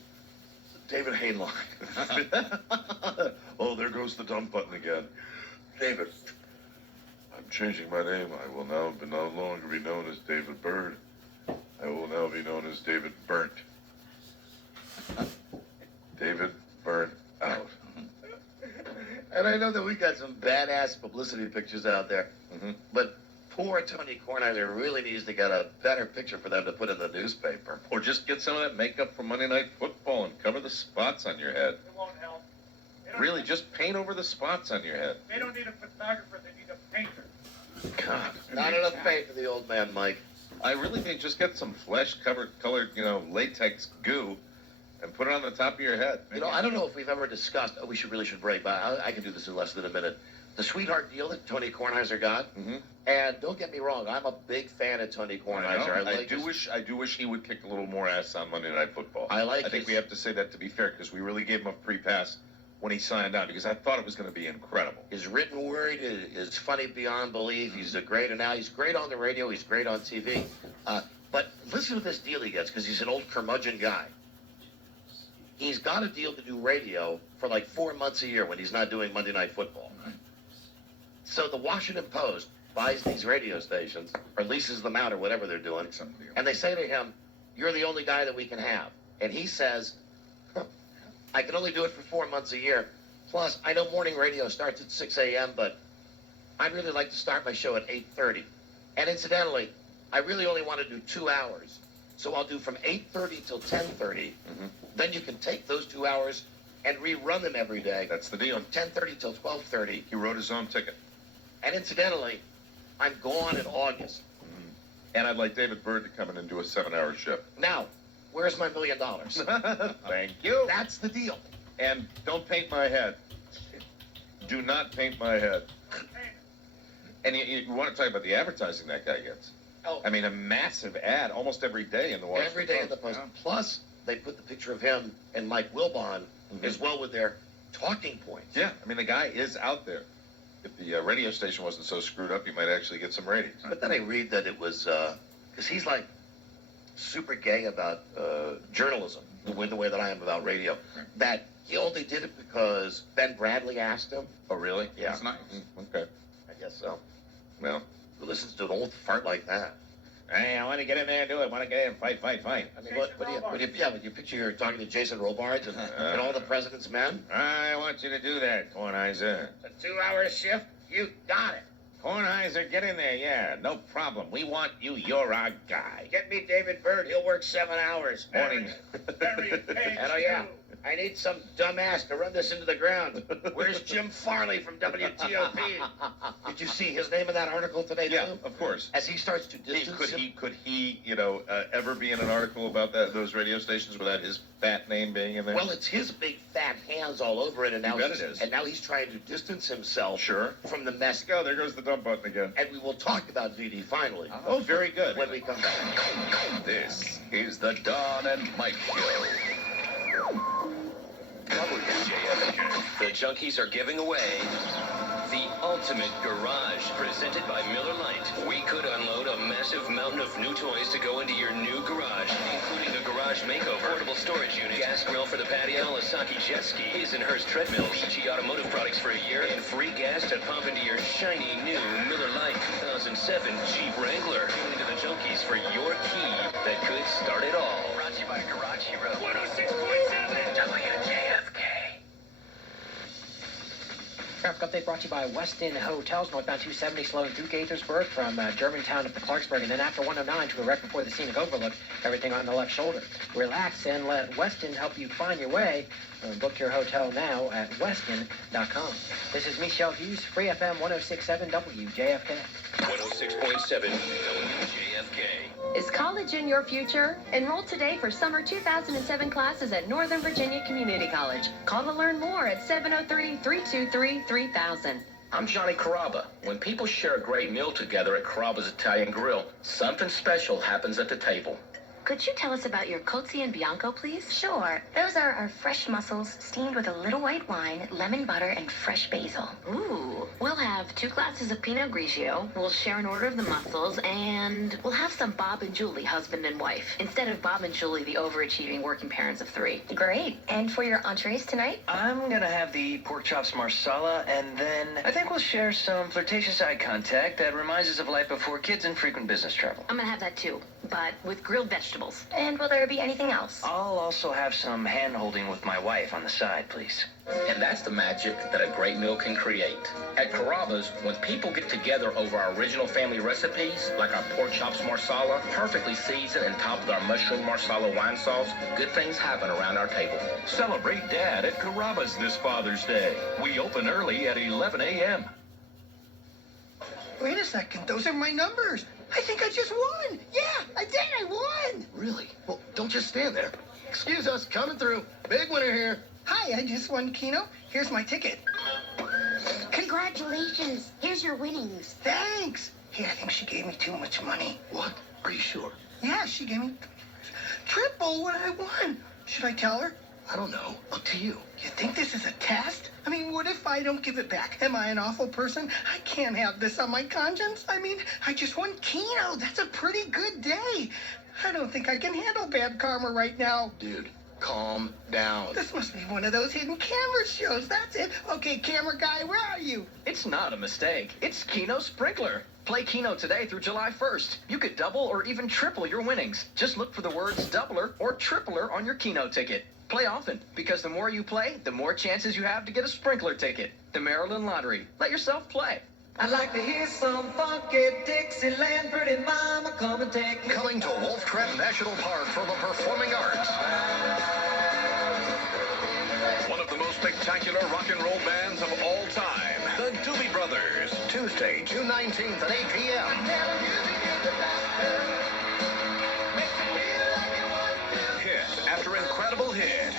David Hainline. Oh, there goes the dump button again. David. I'm changing my name. I will now no longer be known as David Byrd. I will now be known as David Burnt. David Burnt out. And I know that we got some badass publicity pictures out there, but poor Tony Kornheiser really needs to get a better picture for them to put in the newspaper. Or just get some of that makeup from Monday Night Football and cover the spots on your head. It won't help. Really, just paint over the spots on your head. They don't need a photographer, they need a painter. God. Not enough paint for the old man, Mike. I really think just get some colored, latex goo and put it on the top of your head. You know, I don't know if we've ever discussed, we really should break, but I can do this in less than a minute. The sweetheart deal that Tony Kornheiser got. And don't get me wrong, I'm a big fan of Tony Kornheiser. I do wish he would kick a little more ass on Monday Night Football. I think we have to say that to be fair, because we really gave him a free pass when he signed on, because I thought it was going to be incredible. His written word is funny beyond belief. He's a great, and now he's great on the radio. He's great on TV. But listen to this deal he gets, because he's an old curmudgeon guy. He's got a deal to do radio for like 4 months a year when he's not doing Monday Night Football. So the Washington Post buys these radio stations, or leases them out, or whatever they're doing, and they say to him, "You're the only guy that we can have." And he says, "I can only do it for 4 months a year. Plus, I know morning radio starts at 6 a.m., but I'd really like to start my show at 8:30. And incidentally, I really only want to do 2 hours. So I'll do from 8:30 till 10:30. Then you can take those 2 hours and rerun them every day. That's the deal. From 10:30 till 12:30. He wrote his own ticket. And incidentally, I'm gone in August. And I'd like David Byrd to come in and do a 7-hour shift. Now, where's my $1 million? Thank you. That's the deal. And don't paint my head. Do not paint my head. And you want to talk about the advertising that guy gets. Oh. I mean, a massive ad almost every day in the Washington Every day in the Post. Plus, they put the picture of him and Mike Wilbon as well with their talking points. Yeah, I mean, the guy is out there. If the radio station wasn't so screwed up, you might actually get some ratings. But then I read that it was, because he's like super gay about journalism, the way that I am about radio, that he only did it because Ben Bradley asked him. Oh, really? Yeah. That's nice. Okay. I guess so. Well, who listens to an old fart like that? Hey, I want to get in there and do it. I want to get in and fight. I mean, when you picture you're talking to Jason Robards and all the president's men? I want you to do that, Kornheiser. A 2-hour shift? You got it. Kornheiser, get in there. Yeah, no problem. We want you. You're our guy. Get me David Byrd. He'll work 7 hours. Morning. And oh yeah, I need some dumbass to run this into the ground. Where's Jim Farley from WTOP? Did you see his name in that article today, Yeah, too? of course. As he starts to distance Could he, ever be in an article about those radio stations without his fat name being in there? Well, it's his big fat hands all over it, and now bet it is. And now he's trying to distance himself from the mess. Go, there goes the dump button again. And we will talk about VD finally. Oh, very good. When we come back. This is the Don and Mike Show. The Junkies are giving away the ultimate garage presented by Miller Lite. We could unload a massive mountain of new toys to go into your new garage, including a garage makeover, portable storage unit, gas grill for the patio, Kawasaki jet ski, His&Hers treadmills, BG Automotive products for a year, and free gas to pump into your shiny new Miller Lite 2007 Jeep Wrangler. Tune into the Junkies for your key that could start it all. Brought to you by Garage Hero. 106.7 WJFK. Traffic update brought to you by Westin Hotels, northbound 270 slowing through Gaithersburg from Germantown up to Clarksburg, and then after 109 to a wreck before the scenic overlook, everything on the left shoulder. Relax and let Westin help you find your way. Book your hotel now at westin.com. This is Michelle Hughes, Free FM 106.7 WJFK. 106.7 WJFK. Is college in your future? Enroll today for summer 2007 classes at Northern Virginia Community College. Call to learn more at 703-323-3000. I'm Johnny Carrabba. When people share a great meal together at Carrabba's Italian Grill, something special happens at the table. Could you tell us about your Cozzi and Bianco, please? Sure. Those are our fresh mussels steamed with a little white wine, lemon butter, and fresh basil. Ooh. We'll have 2 glasses of Pinot Grigio. We'll share an order of the mussels, and we'll have some Bob and Julie, husband and wife, instead of Bob and Julie, the overachieving working parents of 3. Great. And for your entrees tonight? I'm gonna have the pork chops marsala, and then I think we'll share some flirtatious eye contact that reminds us of life before kids and frequent business travel. I'm gonna have that too, but with grilled vegetables. And will there be anything else? I'll also have some hand-holding with my wife on the side, please. And that's the magic that a great meal can create. At Carrabba's, when people get together over our original family recipes, like our pork chops marsala, perfectly seasoned and topped with our mushroom marsala wine sauce, good things happen around our table. Celebrate Dad at Carrabba's this Father's Day. We open early at 11 a.m. Wait a second, those are my numbers. I think I just won. Yeah, I did. I won. Really? Well, don't just stand there. Excuse us, coming through. Big winner here. Hi, I just won Keno. Here's my ticket. Congratulations. Here's your winnings. Thanks. Hey, I think she gave me too much money. What? Are you sure? Yeah, she gave me triple what I won. Should I tell her? I don't know. Up to you. You think this is a test? I mean, what if I don't give it back? Am I an awful person? I can't have this on my conscience. I mean, I just won Keno. That's a pretty good day. I don't think I can handle bad karma right now. Dude, calm down. This must be one of those hidden camera shows. That's it. Okay, camera guy, where are you? It's not a mistake. It's Keno Sprinkler. Play Keno today through July 1st. You could double or even triple your winnings. Just look for the words doubler or tripler on your Keno ticket. Play often, because the more you play, the more chances you have to get a sprinkler ticket. The Maryland Lottery. Let yourself play. I'd like to hear some funky Dixieland, pretty mama, come and take me. Coming to Wolf Trap National Park for the Performing Arts. One of the most spectacular rock and roll bands of all time, the Doobie Brothers. Tuesday, June 19th at 8 p.m. Hit after incredible hit.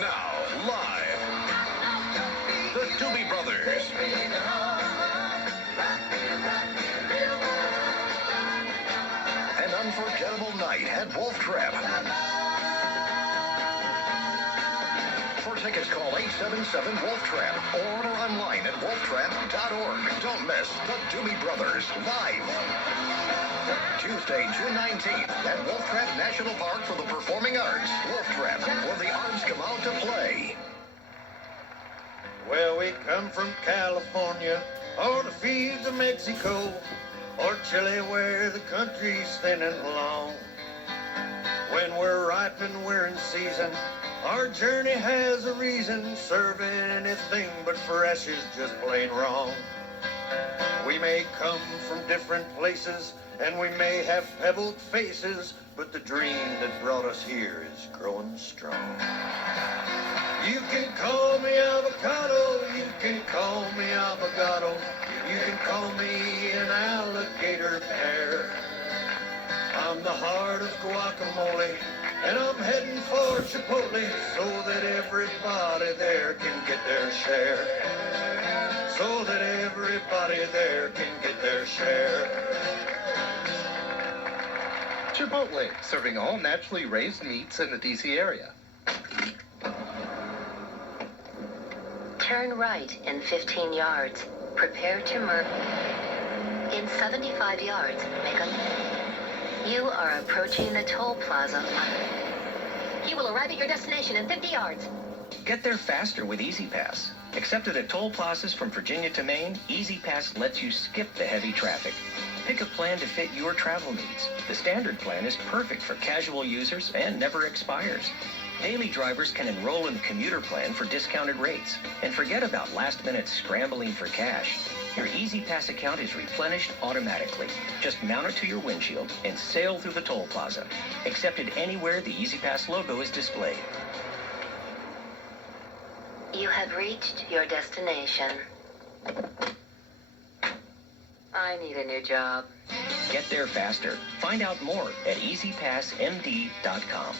Now, live, the Doobie Brothers. An unforgettable night at Wolf Trap. For tickets, call 877-WOLF-TRAP or order online at wolftrap.org. Don't miss the Doobie Brothers live. Tuesday, June 19th at Wolf Trap National Park for the Performing Arts. Wolf Trap, where the arts come out to play. Well, we come from California, or the fields of Mexico, or Chile where the country's thin and long. When we're ripe and we're in season, our journey has a reason. Serving anything but fresh is just plain wrong. We may come from different places, and we may have pebbled faces, but the dream that brought us here is growing strong. You can call me avocado, you can call me avocado, you can call me an alligator pear. I'm the heart of guacamole, and I'm heading for Chipotle so that everybody there can get their share. So that everybody there can get their share. Chipotle, serving all naturally raised meats in the D.C. area. Turn right in 15 yards. Prepare to merge. In 75 yards, make a... You are approaching the toll plaza. You will arrive at your destination in 50 yards. Get there faster with Easy Pass. Accepted at toll plazas from Virginia to Maine, Easy Pass lets you skip the heavy traffic. Pick a plan to fit your travel needs. The standard plan is perfect for casual users and never expires. Daily drivers can enroll in the commuter plan for discounted rates. And forget about last-minute scrambling for cash. Your Easy Pass account is replenished automatically. Just mount it to your windshield and sail through the toll plaza. Accepted anywhere the Easy Pass logo is displayed. You have reached your destination. I need a new job. Get there faster. Find out more at EasyPassMD.com.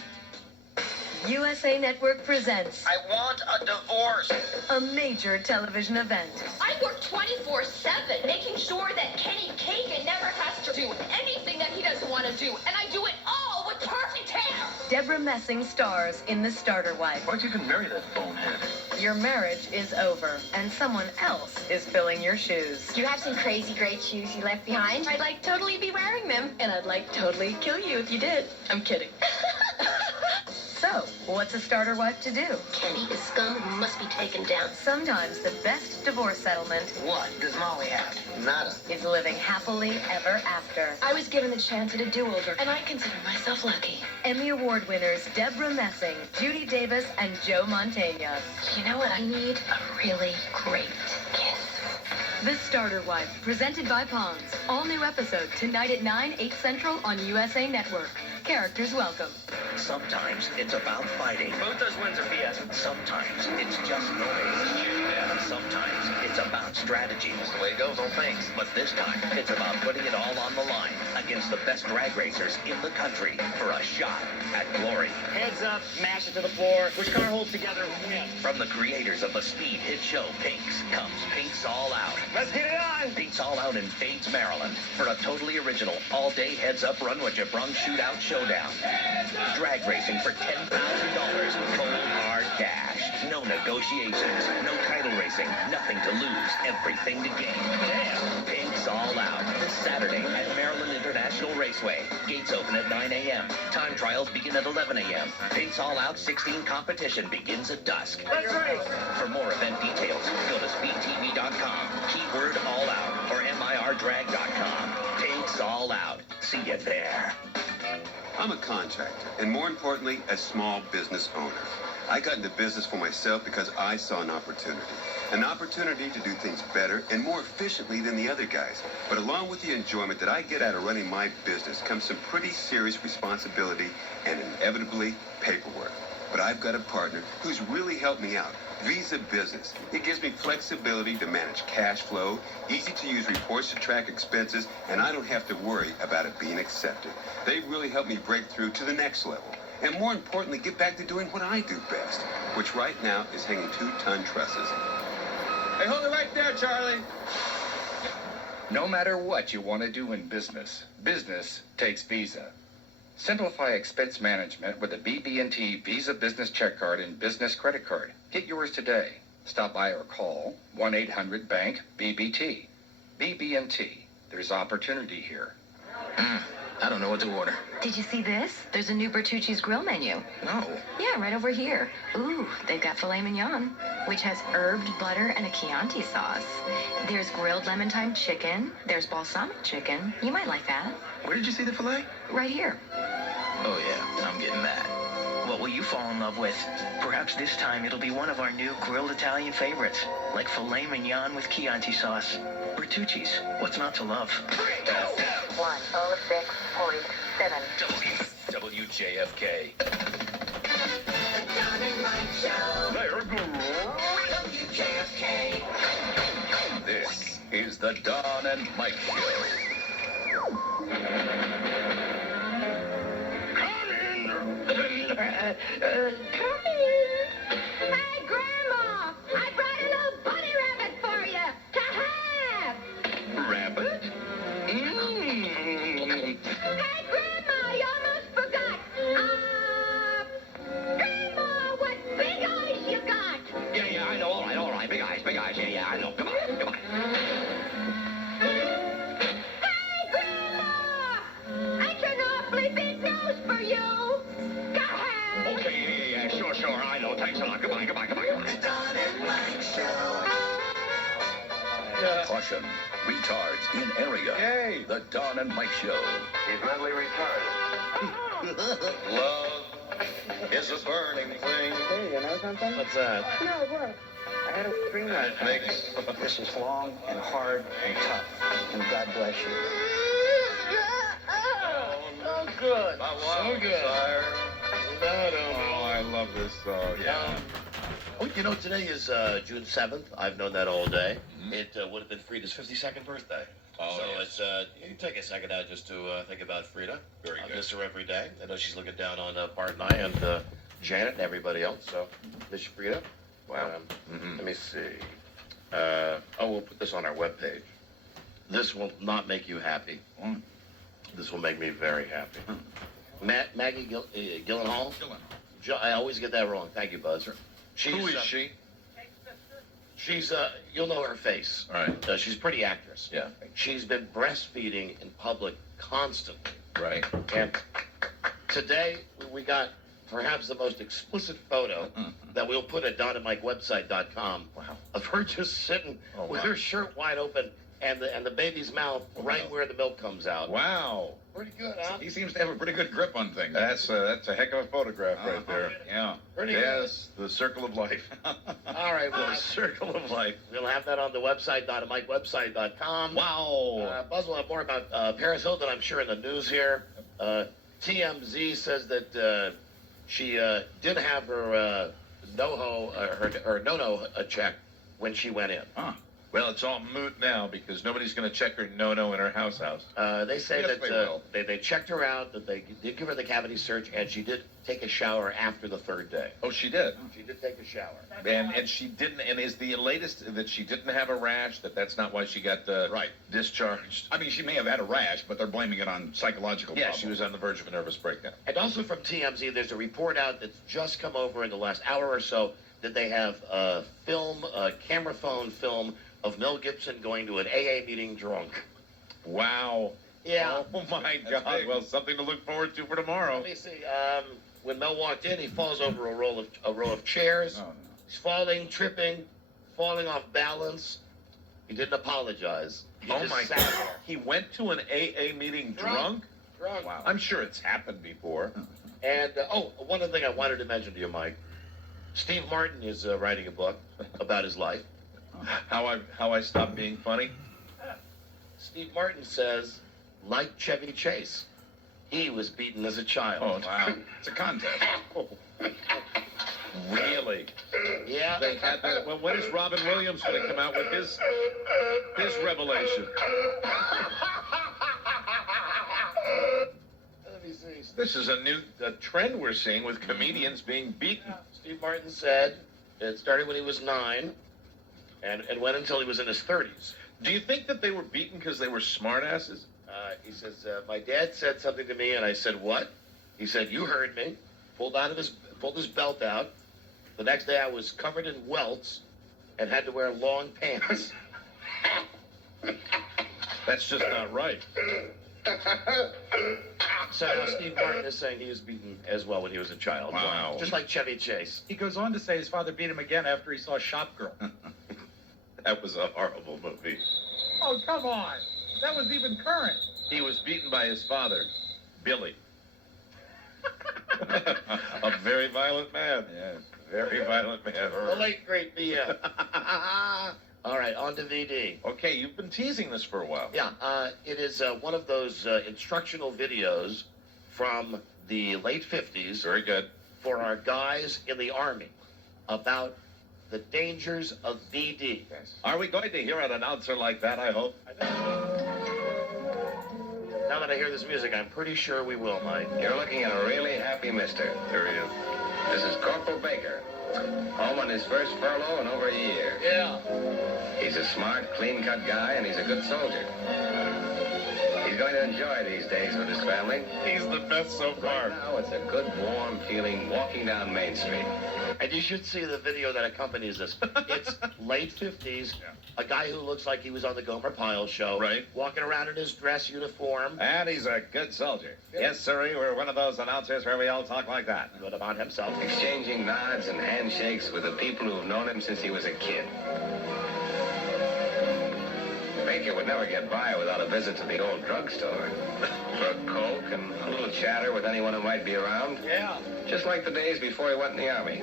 USA Network presents I want a divorce. a major television event. I work 24/7, making sure that Kenny Kagan never has to do anything that he doesn't want to do, and I do it all with perfect hair. Deborah Messing stars in The Starter Wife. Why'd you even marry that bonehead? Your marriage is over, and someone else is filling your shoes. Do you have some crazy great shoes you left behind? I'd like totally be wearing them. And I'd like totally kill you if you did. I'm kidding. So, what's a starter wife to do? Kenny is scum who must be taken down. Sometimes the best divorce settlement What does Molly have? Nada. is living happily ever after. I was given the chance at a do-over, and I consider myself lucky. Emmy Award winners Deborah Messing, Judy Davis, and Joe Mantegna. You know what I need? A really great kiss. The Starter Wife, presented by Pons. All new episode tonight at 9, 8 Central on USA Network. Characters welcome. Sometimes it's about fighting. Both those wins are BS. Sometimes it's just noise. And sometimes it's about strategy. That's the way it goes on things. But this time, it's about putting it all on the line against the best drag racers in the country for a shot at glory. Heads up, mash it to the floor. Which car holds together wins. From the creators of the speed hit show Pinks comes Pinks All Out. Let's get it on. Pinks All Out in Fades, Maryland for a totally original all-day heads-up run with your brung shootout showdown. Drag racing for $10,000. Cold hard cash. No negotiations, no title racing, nothing to lose, everything to gain. Damn! Pink's All Out. This Saturday at Maryland International Raceway. Gates open at 9 a.m. Time trials begin at 11 a.m. Pink's All Out 16 competition begins at dusk. Let's race! For more event details, go to speedtv.com, keyword all out, or mirdrag.com. Pink's All Out. See you there. I'm a contractor, and more importantly, a small business owner. I got into business for myself because I saw an opportunity. An opportunity to do things better and more efficiently than the other guys. But along with the enjoyment that I get out of running my business comes some pretty serious responsibility and inevitably paperwork. But I've got a partner who's really helped me out. Visa Business. It gives me flexibility to manage cash flow, easy to use reports to track expenses, and I don't have to worry about it being accepted. They really helped me break through to the next level. And more importantly, get back to doing what I do best, which right now is hanging 2-ton trusses. Hey, hold it right there, Charlie. No matter what you want to do in business, business takes Visa. Simplify expense management with a BB&T Visa Business Check Card and Business Credit Card. Get yours today. Stop by or call 1-800-BANK-BBT. BB&T. There's opportunity here. I don't know what to order. Did you see this? There's a new Bertucci's grill menu. No. Yeah, right over here. Ooh, they've got filet mignon, which has herbed butter and a Chianti sauce. There's grilled lemon thyme chicken. There's balsamic chicken. You might like that. Where did you see the filet? Right here. Oh, yeah, I'm getting that. What will you fall in love with? Perhaps this time it'll be one of our new grilled Italian favorites, like filet mignon with Chianti sauce. Bertucci's, what's not to love? 106.7. WJFK. WJFK. This is the Don and Mike Show. Come in. Hey, Grandma, I brought a little bunny rabbit for you to have. Rabbit? Hey, Grandma, you almost forgot. Grandma, what big eyes you got? Yeah, I know. All right. Big eyes. Yeah, I know. Come on. Hey, Grandma, that's an awfully big nose for you. Go ahead. Okay, yeah. Sure. I know. Thanks a lot. Come on. The Don and Mike Show. Caution. Retards in area. Yay. The Don and Mike Show. He's mentally retarded. Love is a burning thing. Hey, you know something? What's that? No, what? I had a dream last night. This is long and hard and tough. And God bless you. So good. So good. Oh, I love this song. Yeah. Oh, you know, today is June 7th. I've known that all day. It would have been Frida's 52nd birthday. Oh, so yes. it's you take a second out just to think about Frida. Very I good. miss her every day. I know she's looking down on Bart and I and Janet and everybody else. So miss you, Frida. Wow. Let me see. We'll put this on our webpage. This will not make you happy. This will make me very happy. Maggie Gyllenhaal. I always get that wrong. Thank you, Buzz. Who is she? She's you'll know her face. All right. She's a pretty actress. Yeah. She's been breastfeeding in public constantly. Right. And today we got perhaps the most explicit photo that we'll put at donandmikewebsite.com of her just sitting with her shirt wide open and the baby's mouth right where the milk comes out. Wow. Pretty good, huh? He seems to have a pretty good grip on things. That's a heck of a photograph right there. Yeah. Pretty Yes, the circle of life. All right, well, Circle of life. we'll have that on the website, donandmikewebsite.com. Wow. Buzz will have more about Paris Hilton, I'm sure, in the news here. TMZ says that she did have her no-no check when she went in. Huh. Well, it's all moot now because nobody's going to check her no-no in her house. They say Yes, that they checked her out, that they did give her the cavity search, and she did take a shower after the third day. Oh, she did? She did take a shower. And she didn't, and is the latest that she didn't have a rash, that's not why she got discharged? I mean, she may have had a rash, but they're blaming it on psychological Yeah, problems. she was on the verge of a nervous breakdown. And also from TMZ, there's a report out that's just come over in the last hour or so did they have a camera phone film of Mel Gibson going to an AA meeting drunk. Wow. Yeah. Oh my God. Well, something to look forward to for tomorrow. Let me see. When Mel walked in, he falls over a row of chairs. Oh, no. He's falling, tripping, falling off balance. He didn't apologize. He Oh just my sat God. there. He went to an AA meeting drunk? Drunk. Wow. I'm sure it's happened before. And, one other thing I wanted to mention to you, Mike. Steve Martin is writing a book about his life. How I stopped being funny? Steve Martin says, like Chevy Chase, he was beaten as a child. Oh, Wow. It's a contest. Really? Yeah. They had that. Well, when is Robin Williams going to come out with his revelation? Let me see. This is a new trend we're seeing with comedians being beaten. Steve Martin said it started when he was 9 and went until he was in his 30s. Do you think that they were beaten because they were smartasses? He says, my dad said something to me, and I said, what? He said, you heard me. Pulled his belt out. The next day I was covered in welts and had to wear long pants. That's just not right. So now Steve Martin is saying he was beaten as well when he was a child. Wow. Just like Chevy Chase. He goes on to say his father beat him again after he saw Shop Girl. That was a horrible movie. Oh, come on. That was even current. He was beaten by his father, Billy. A very violent man. Yeah. Very violent man. The late, great BF. All right, on to VD. Okay, you've been teasing this for a while. Yeah, it is one of those instructional videos from the late 50s. Very good. For our guys in the Army about the dangers of VD. Yes. Are we going to hear an announcer like that, I hope? Now that I hear this music, I'm pretty sure we will, Mike. You're looking at a really happy mister. There he is. This is Corporal Baker. Home on his first furlough in over a year. Yeah. He's a smart, clean-cut guy, and he's a good soldier. He's going to enjoy these days with his family. He's the best so far. Right now, it's a good, warm feeling walking down Main Street. And you should see the video that accompanies this. It's late 50s. A guy who looks like he was on the Gomer Pyle show. Right. Walking around in his dress uniform. And he's a good soldier. Yes, sirree, we're one of those announcers where we all talk like that. Good about himself. Exchanging nods and handshakes with the people who've known him since he was a kid. Baker would never get by without a visit to the old drugstore. For a Coke and a little chatter with anyone who might be around. Yeah. Just like the days before he went in the Army.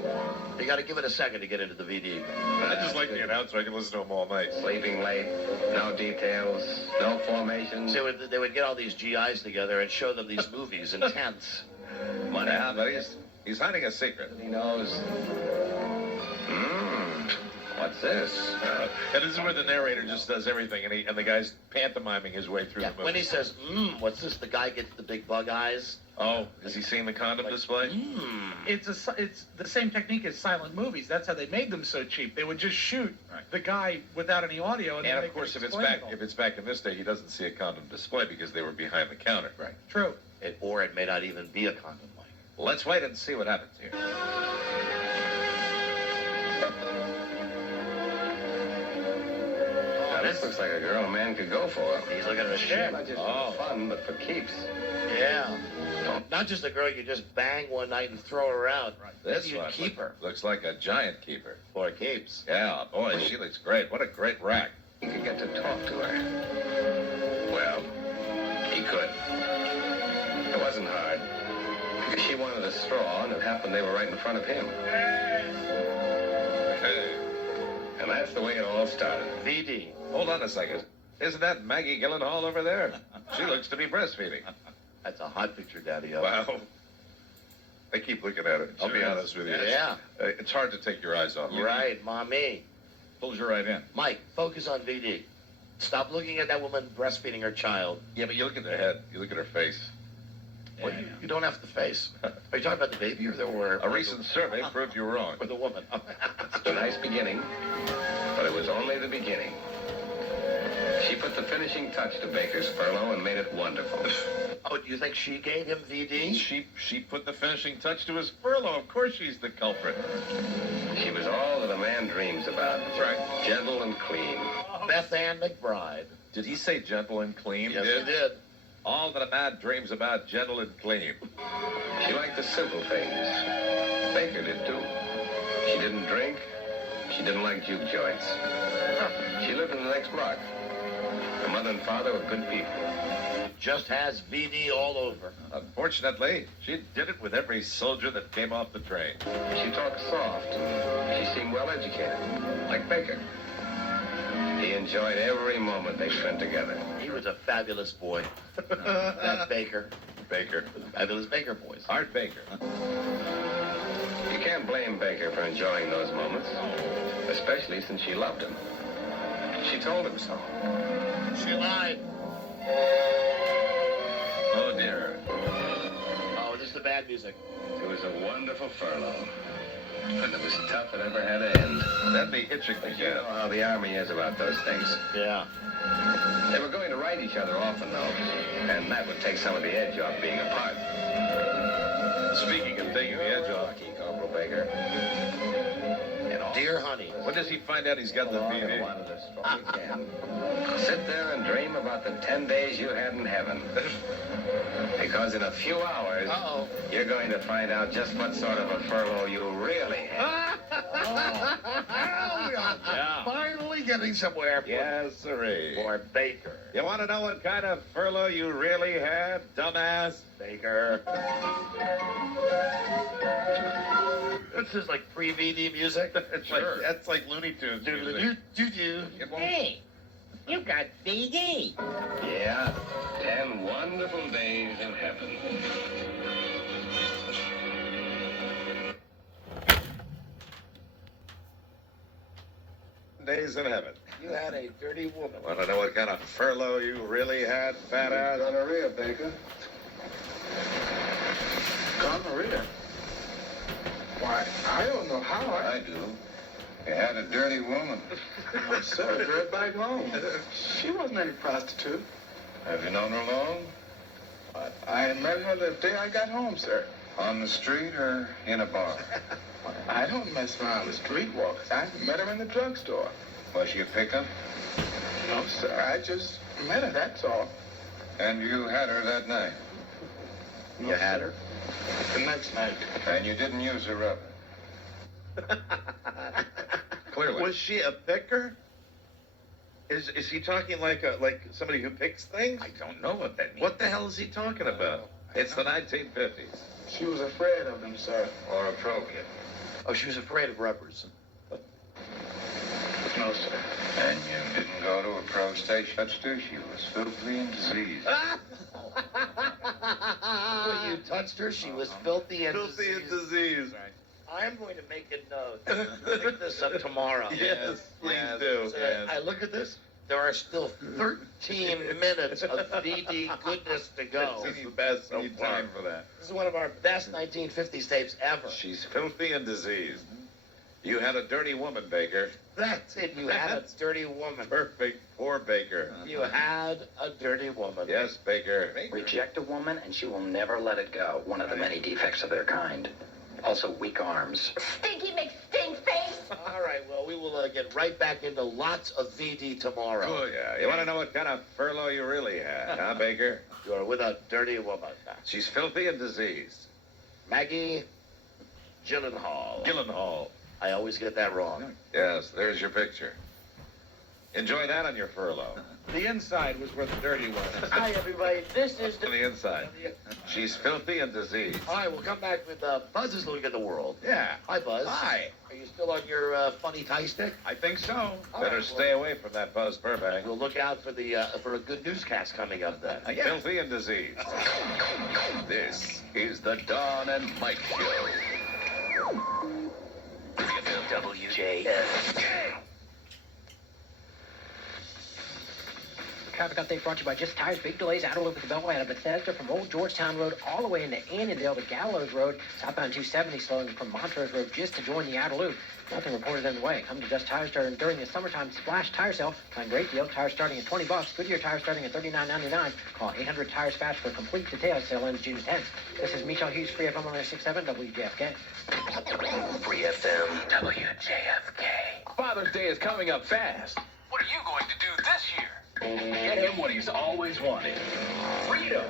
You got to give it a second to get into the VD. I just like the announcer. I can listen to him all night. Sleeping late, no details, no formations. They would get all these GIs together and show them these movies in tents. Money. Yeah, but he's hiding a secret. He knows. What's this? And this is where the narrator just does everything, and the guy's pantomiming his way through the movie. When he says, what's this? The guy gets the big bug eyes. Oh, is he seeing the condom display? It's the same technique as silent movies. That's how they made them so cheap. They would just shoot the guy without any audio, and, then And they of course, could if explain it all. it's back in this day, he doesn't see a condom display because they were behind the counter. Right. True. Or it may not even be a condom, Mike. Let's wait and see what happens here. Now, this looks like a girl a man could go for. He's looking at a ship. Not just for fun, but for keeps. Yeah. Not just a girl you just bang one night and throw her out. This you one keep her. looks like a giant keeper. For keeps. Yeah, boy, she looks great. What a great rack. He could get to talk to her. Well, he could. It wasn't hard. Because she wanted a straw, and it happened they were right in front of him. And that's the way it all started. VD. Hold on a second. Isn't that Maggie Gyllenhaal over there? She looks to be breastfeeding. That's a hot picture, Daddy-O. Wow. I keep looking at it. I'll be honest with you. Yeah. It's hard to take your eyes off. Right, mommy. Pulls you right in. Mike, focus on VD. Stop looking at that woman breastfeeding her child. Yeah, but you look at the head. You look at her face. Well, you don't have the face. Are you talking about the baby or A recent survey proved you were wrong. or the woman? It's a nice beginning, but it was only the beginning. She put the finishing touch to Baker's furlough and made it wonderful. Oh, do you think she gave him VD? She put the finishing touch to his furlough. Of course she's the culprit. She was all that a man dreams about. That's right. Gentle and clean. Beth Ann McBride. Did he say gentle and clean? Yes, he did. All that a man dreams about, gentle and clean. She liked the simple things. Baker did too. She didn't drink. She didn't like juke joints. She lived in the next block. Her mother and father were good people. Just has VD all over. Unfortunately, she did it with every soldier that came off the train. She talked soft and she seemed well educated, like Baker. He enjoyed every moment they spent together. He was a fabulous boy. That Baker. Baker. Fabulous Baker boys. Art Baker. You can't blame Baker for enjoying those moments, especially since she loved him. She told him so. She lied. Oh, dear. Oh, this is the bad music. It was a wonderful furlough. And it was tough it ever had to end. That'd be hitching But again. you know how the Army is about those things. Yeah. They were going to write each other often, though, and that would take some of the edge off being apart. Speaking of taking the edge off, Lucky, Corporal Baker. Dear honey. when does he find out he's got the VD? Sit there and dream about the 10 days you had in heaven. Because in a few hours, you're going to find out just what sort of a furlough you really had. Yeah. Finally getting somewhere. Yes, sirree. For Baker. You want to know what kind of furlough you really had, dumbass? Baker. This is like pre-VD music. Sure. That's like Looney Tunes music. Hey, you got VD. Yeah, 10 wonderful days in heaven. Days in heaven. You had a dirty woman. Want to know what kind of furlough you really had, fat ass? Gonorrhea, Baker. Gonorrhea? Why, I don't know how I do. You had a dirty woman. No, sir, drove back home. She wasn't any prostitute. Have you known her long? I met her the day I got home, sir. On the street or in a bar? I don't mess around with streetwalkers. I met her in the drugstore. Was she a pickup? No, sir, I just met her, that's all. And you had her that night? You had her? The next night. And you didn't use her rubber? Clearly. Was she a picker? Is he talking like somebody who picks things? I don't know what that means. What the hell is he talking about? It's the 1950s. She was afraid of them, sir. Or appropriate? Oh, she was afraid of rubbers. No, sir. And you didn't go to a pro station? Touched her. She was filthy and diseased. When you touched her, she was filthy and diseased. I'm going to make a note. Pick this up tomorrow. Yes, please do. So Yes. I look at this. There are still 13 minutes of VD goodness to go. This is the best so far. Time for that. This is one of our best 1950s tapes ever. She's filthy and diseased. You had a dirty woman, Baker. That's it. You had a dirty woman. Perfect. Poor Baker. You had a dirty woman. Yes, Baker. Reject a woman and she will never let it go. One of the many defects of their kind. Also, weak arms. Stinky McStink face. All right, well, we will get right back into lots of VD tomorrow. Oh, yeah. You want to know what kind of furlough you really had, huh, Baker? You're with a dirty woman. She's filthy and diseased. Maggie Gyllenhaal. Gyllenhaal. I always get that wrong. Yes, there's your picture. Enjoy that on your furlough. The inside was where the dirty was. Hi, everybody. This is On the inside. She's filthy and diseased. All right, we'll come back with Buzz is looking at the world. Yeah. Hi, Buzz. Hi. Are you still on your funny tie stick? I think so. All Better right, stay away from that Buzz Burbank. We'll look out for the for a good newscast coming up then. Filthy and diseased. This is the Don and Mike Show. WJS. Traffic update brought to you by Just Tires. Big delays out all over the Beltway out of Bethesda from Old Georgetown Road all the way into Annandale to Gallows Road. Southbound 270 slowing from Montrose Road just to join the outer loop. Nothing reported in the way. Come to Just Tires during the summertime splash tire sale. Find great deals. Tires starting at $20. Goodyear tires starting at $39.99. Call 800 Tires Fast for complete details. Sale ends June 10th. This is Michelle Hughes, Free FM 106.7 WJFK. Free FM, WJFK. Father's Day is coming up fast. What are you going to do this year? Get him what he's always wanted. Freedom.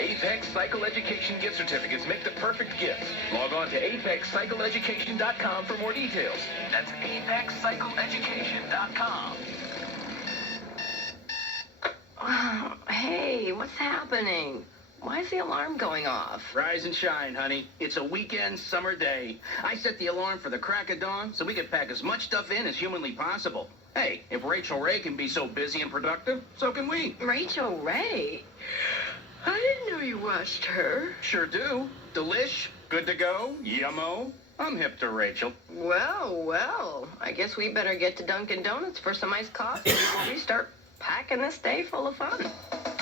Apex Psychoeducation gift certificates make the perfect gift. Log on to apexpsychoeducation.com for more details. That's apexpsychoeducation.com. Oh, hey, what's happening? Why is the alarm going off? Rise and shine, honey. It's a weekend summer day. I set the alarm for the crack of dawn so we could pack as much stuff in as humanly possible. Hey, if Rachel Ray can be so busy and productive, so can we. Rachel Ray? I didn't know you watched her. Sure do. Delish, good to go, yummo. I'm hip to Rachel. Well, I guess we better get to Dunkin' Donuts for some iced coffee before we start packing this day full of fun.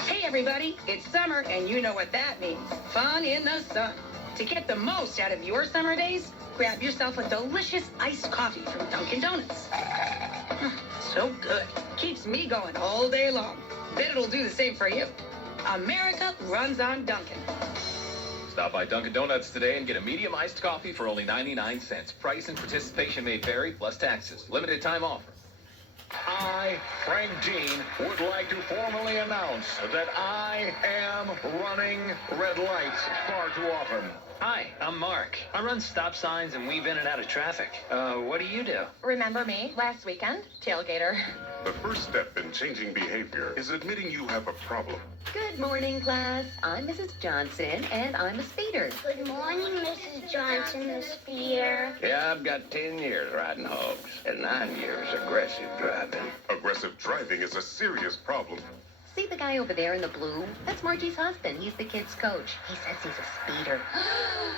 Hey everybody, it's summer and you know what that means. Fun in the sun. To get the most out of your summer days, grab yourself a delicious iced coffee from Dunkin' Donuts. So good. Keeps me going all day long. Bet it'll do the same for you. America runs on Dunkin'. Stop by Dunkin' Donuts today and get a medium iced coffee for only 99 cents. Price and participation may vary, plus taxes. Limited time offer. I, Frank Dean, would like to formally announce that I am running red lights far too often. Hi, I'm Mark. I run stop signs and weave in and out of traffic. What do you do? Remember me last weekend? Tailgater. The first step in changing behavior is admitting you have a problem. Good morning, class. I'm Mrs. Johnson, and I'm a speeder. Good morning, Mrs. Johnson, the speeder. Yeah, I've got 10 years riding hogs and 9 years aggressive driving. Aggressive driving is a serious problem. See the guy over there in the blue? That's Margie's husband. He's the kid's coach. He says he's a speeder.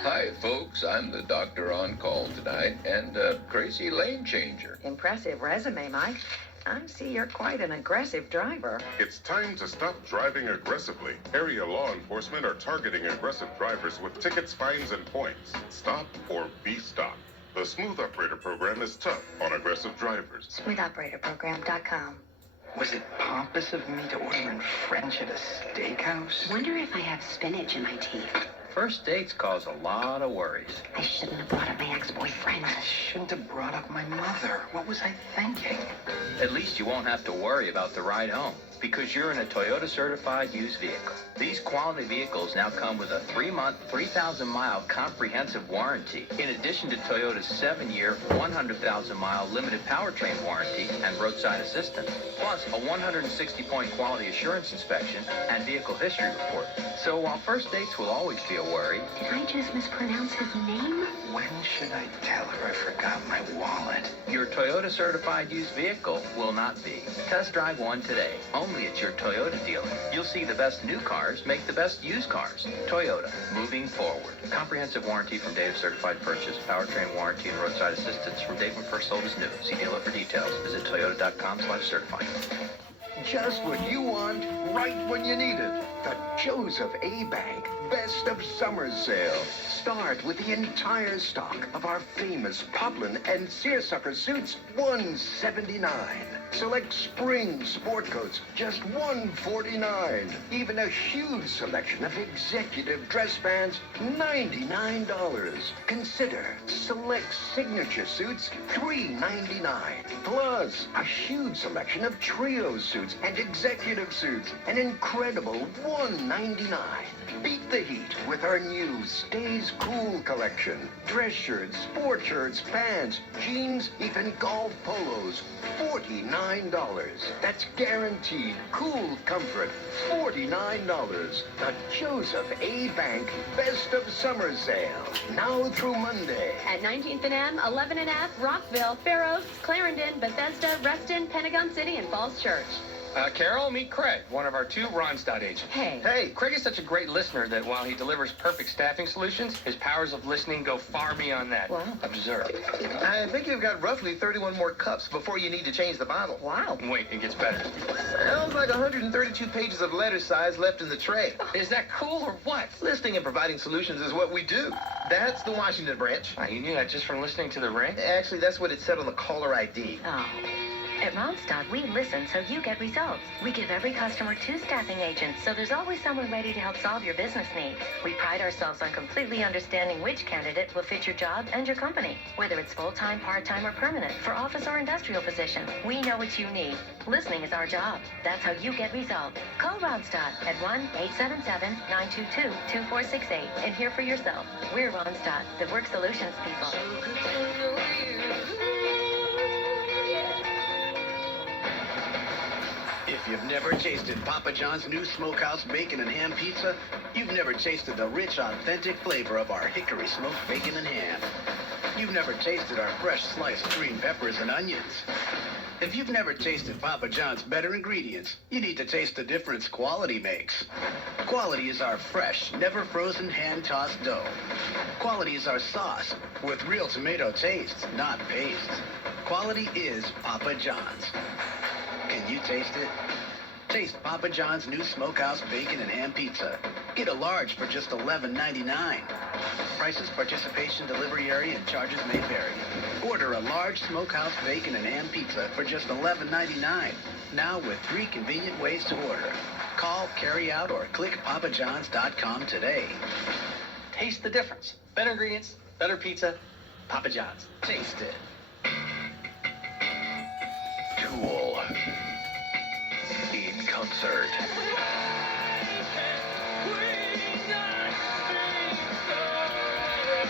Hi, folks. I'm the doctor on call tonight and crazy lane changer. Impressive resume, Mike. I see you're quite an aggressive driver. It's time to stop driving aggressively. Area law enforcement are targeting aggressive drivers with tickets, fines, and points. Stop or be stopped. The Smooth Operator Program is tough on aggressive drivers. SmoothOperatorProgram.com. Was it pompous of me to order in French at a steakhouse? Wonder if I have spinach in my teeth. First dates cause a lot of worries. I shouldn't have brought up my ex-boyfriend. I shouldn't have brought up my mother. What was I thinking? At least you won't have to worry about the ride home, because you're in a Toyota certified used vehicle. These quality vehicles now come with a 3-month, 3,000-mile comprehensive warranty, in addition to Toyota's 7-year, 100,000-mile limited powertrain warranty and roadside assistance, plus a 160-point quality assurance inspection and vehicle history report. So while first dates will always be a worry... Did I just mispronounce his name? When should I tell her I forgot my wallet? Your Toyota certified used vehicle will not be. Test drive one today, only at your Toyota dealer. You'll see the best new cars make the best used cars. Toyota, moving forward. Comprehensive warranty from date of certified purchase, powertrain warranty, and roadside assistance from date when first sold as new. See dealer for details. Visit toyota.com/certified. Just what you want, right when you need it. The Joseph A. Bank Best of Summer Sale. Start with the entire stock of our famous poplin and seersucker suits, $179. Select spring sport coats, just $149. Even a huge selection of executive dress bands, $99. Consider select signature suits, $399. Plus, a huge selection of trio suits and executive suits, an incredible $199. Beat the heat with our new Stays Cool collection. Dress shirts, sport shirts, pants, jeans, even golf polos. $49. That's guaranteed cool comfort. $49. The Joseph A. Bank Best of Summer Sale. Now through Monday. At 19th and M, 11 and F, Rockville, Fair Oaks, Clarendon, Bethesda, Reston, Pentagon City, and Falls Church. Carol, meet Craig, one of our 2 Ronstadt agents. Hey. Hey, Craig is such a great listener that while he delivers perfect staffing solutions, his powers of listening go far beyond that. Wow. Observe. I think you've got roughly 31 more cups before you need to change the bottle. Wow. Wait, it gets better. Sounds like 132 pages of letter size left in the tray. Is that cool or what? Listening and providing solutions is what we do. That's the Washington branch. You knew that just from listening to the ring? Actually, that's what it said on the caller ID. Oh. At Ronstadt, we listen so you get results. We give every customer 2 staffing agents, so there's always someone ready to help solve your business needs. We pride ourselves on completely understanding which candidate will fit your job and your company, whether it's full-time, part-time, or permanent, for office or industrial positions. We know what you need. Listening is our job. That's how you get results. Call Ronstadt at 1-877-922-2468 and hear for yourself. We're Ronstadt, the work solutions people. If you've never tasted Papa John's new smokehouse bacon and ham pizza, you've never tasted the rich, authentic flavor of our hickory smoked bacon and ham. You've never tasted our fresh sliced green peppers and onions. If you've never tasted Papa John's better ingredients, you need to taste the difference quality makes. Quality is our fresh, never frozen hand-tossed dough. Quality is our sauce with real tomato taste, not paste. Quality is Papa John's. Can you taste it? Taste Papa John's new smokehouse bacon and ham pizza. Get a large for just $11.99. Prices, participation, delivery area, and charges may vary. Order a large smokehouse bacon and ham pizza for just $11.99. Now with 3 convenient ways to order. Call, carry out, or click papajohns.com today. Taste the difference. Better ingredients, better pizza, Papa John's. Taste it. Tool. In concert.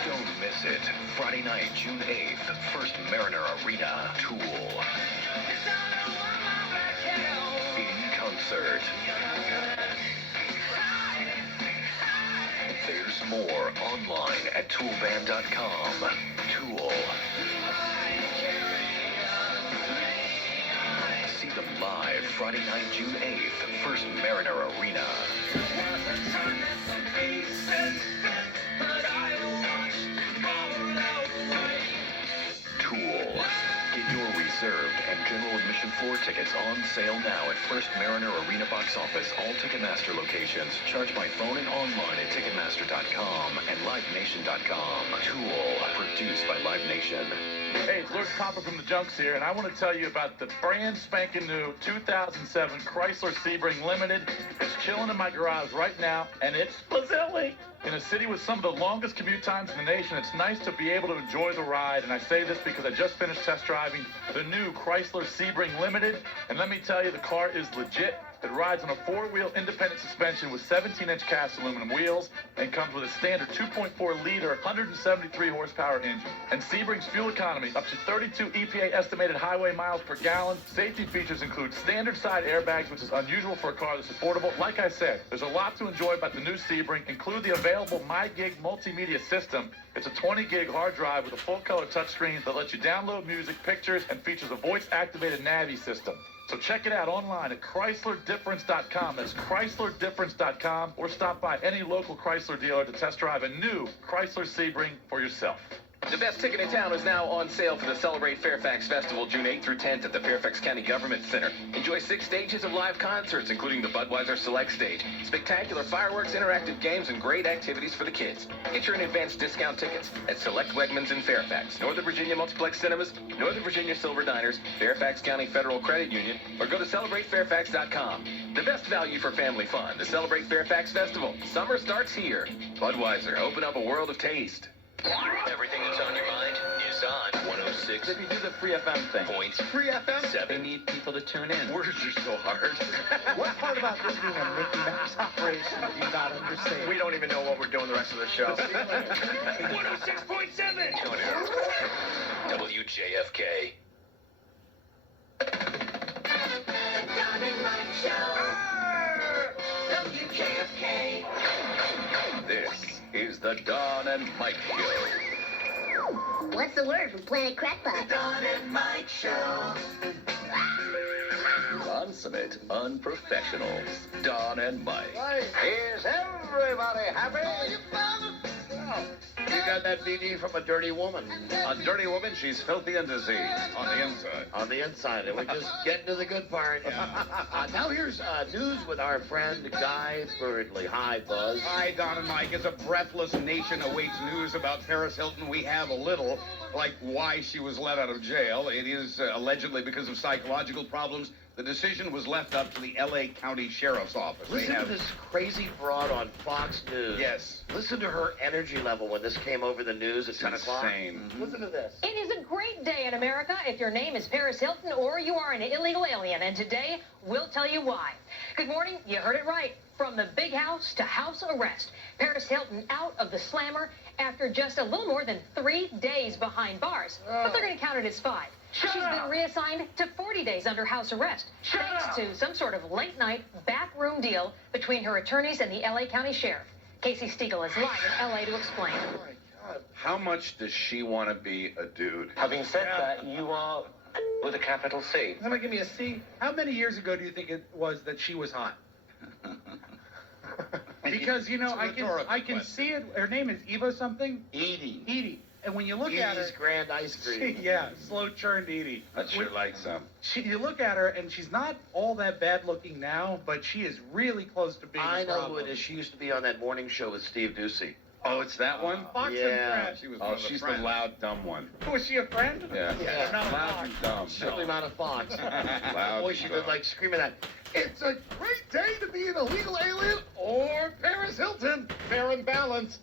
Don't miss it. Friday night, June 8th, First Mariner Arena. Tool. In concert. There's more online at toolband.com. Tool. See them live Friday night, June 8th, First Mariner Arena. Tool. Get your reserved and general admission floor tickets on sale now at First Mariner Arena box office, all Ticketmaster locations. Charge by phone and online at Ticketmaster.com and LiveNation.com. Tool. Produced by Live Nation. Hey, it's Luke Papa from the Junks here, and I want to tell you about the brand spanking new 2007 Chrysler Sebring Limited. It's chilling in my garage right now, and it's Bazilli. In a city with some of the longest commute times in the nation, it's nice to be able to enjoy the ride, and I say this because I just finished test driving the new Chrysler Sebring Limited, and let me tell you, the car is legit. It rides on a 4-wheel independent suspension with 17-inch cast aluminum wheels and comes with a standard 2.4-liter, 173-horsepower engine. And Sebring's fuel economy, up to 32 EPA estimated highway miles per gallon. Safety features include standard side airbags, which is unusual for a car that's affordable. Like I said, there's a lot to enjoy about the new Sebring, include the available MyGig multimedia system. It's a 20-gig hard drive with a full-color touchscreen that lets you download music, pictures, and features a voice-activated Navi system. So check it out online at ChryslerDifference.com. That's ChryslerDifference.com, or stop by any local Chrysler dealer to test drive a new Chrysler Sebring for yourself. The best ticket in town is now on sale for the Celebrate Fairfax Festival, June 8th through 10th at the Fairfax County Government Center. Enjoy 6 stages of live concerts, including the Budweiser Select Stage, spectacular fireworks, interactive games, and great activities for the kids. Get your in-advance discount tickets at select Wegmans in Fairfax, Northern Virginia Multiplex Cinemas, Northern Virginia Silver Diners, Fairfax County Federal Credit Union, or go to CelebrateFairfax.com. The best value for family fun, the Celebrate Fairfax Festival. Summer starts here. Budweiser, open up a world of taste. Everything that's on your mind is on 106. If you do the Free FM thing. Points. Free FM? 7. They need people to tune in. Words are so hard. What part about this being a Mickey Mouse operation do you not understand? We don't even know what we're doing the rest of the show. 106.7. WJFK. WJFK. This is the Don and Mike Show. What's the word from Planet Crackpot? The Don and Mike Show. Consummate unprofessionals. Don and Mike. Is everybody happy? You got that BD from a dirty woman. A dirty woman, she's filthy and diseased. On the inside. On the inside, and we're just getting to the good part. Now here's news with our friend Guy Burdley. Hi, Buzz. Hi, Don and Mike. As a breathless nation awaits news about Paris Hilton, we have a little, like why she was let out of jail. It is allegedly because of psychological problems. The decision was left up to the L.A. County Sheriff's Office. Listen to this crazy broad on Fox News. Yes. Listen to her energy level when this came over the news at 10 o'clock. Insane. Listen to this. It is a great day in America if your name is Paris Hilton or you are an illegal alien. And today, we'll tell you why. Good morning. You heard it right. From the big house to house arrest. Paris Hilton out of the slammer after just a little more than 3 days behind bars. But they're going to count it as 5. She's been reassigned to 40 days under house arrest, thanks to some sort of late-night backroom deal between her attorneys and the L.A. County Sheriff. Casey Stiegel is live in L.A. to explain. How much does she want to be a dude? Having said that, you are with a capital C. Somebody give me a C. How many years ago do you think it was that she was hot? Because, you know, I can see it. Her name is Eva something? Edie. Edie. And when you look at her... Edie's Grand Ice Cream. Slow-churned Edie. I'd sure like some. You look at her, and she's not all that bad-looking now, but she is really close to being I a know problem. who it is. She used to be on that morning show with Steve Dusey. Oh, it's that one? Fox Yeah. and Friends. She was She's the loud, dumb one. Was she a friend? Yeah. Yeah. Not a Loud Fox. and dumb. Certainly not a Fox. Loud Boy, and she dumb. did like screaming at, "It's a great day to be an illegal alien or Paris Hilton. Fair and balanced."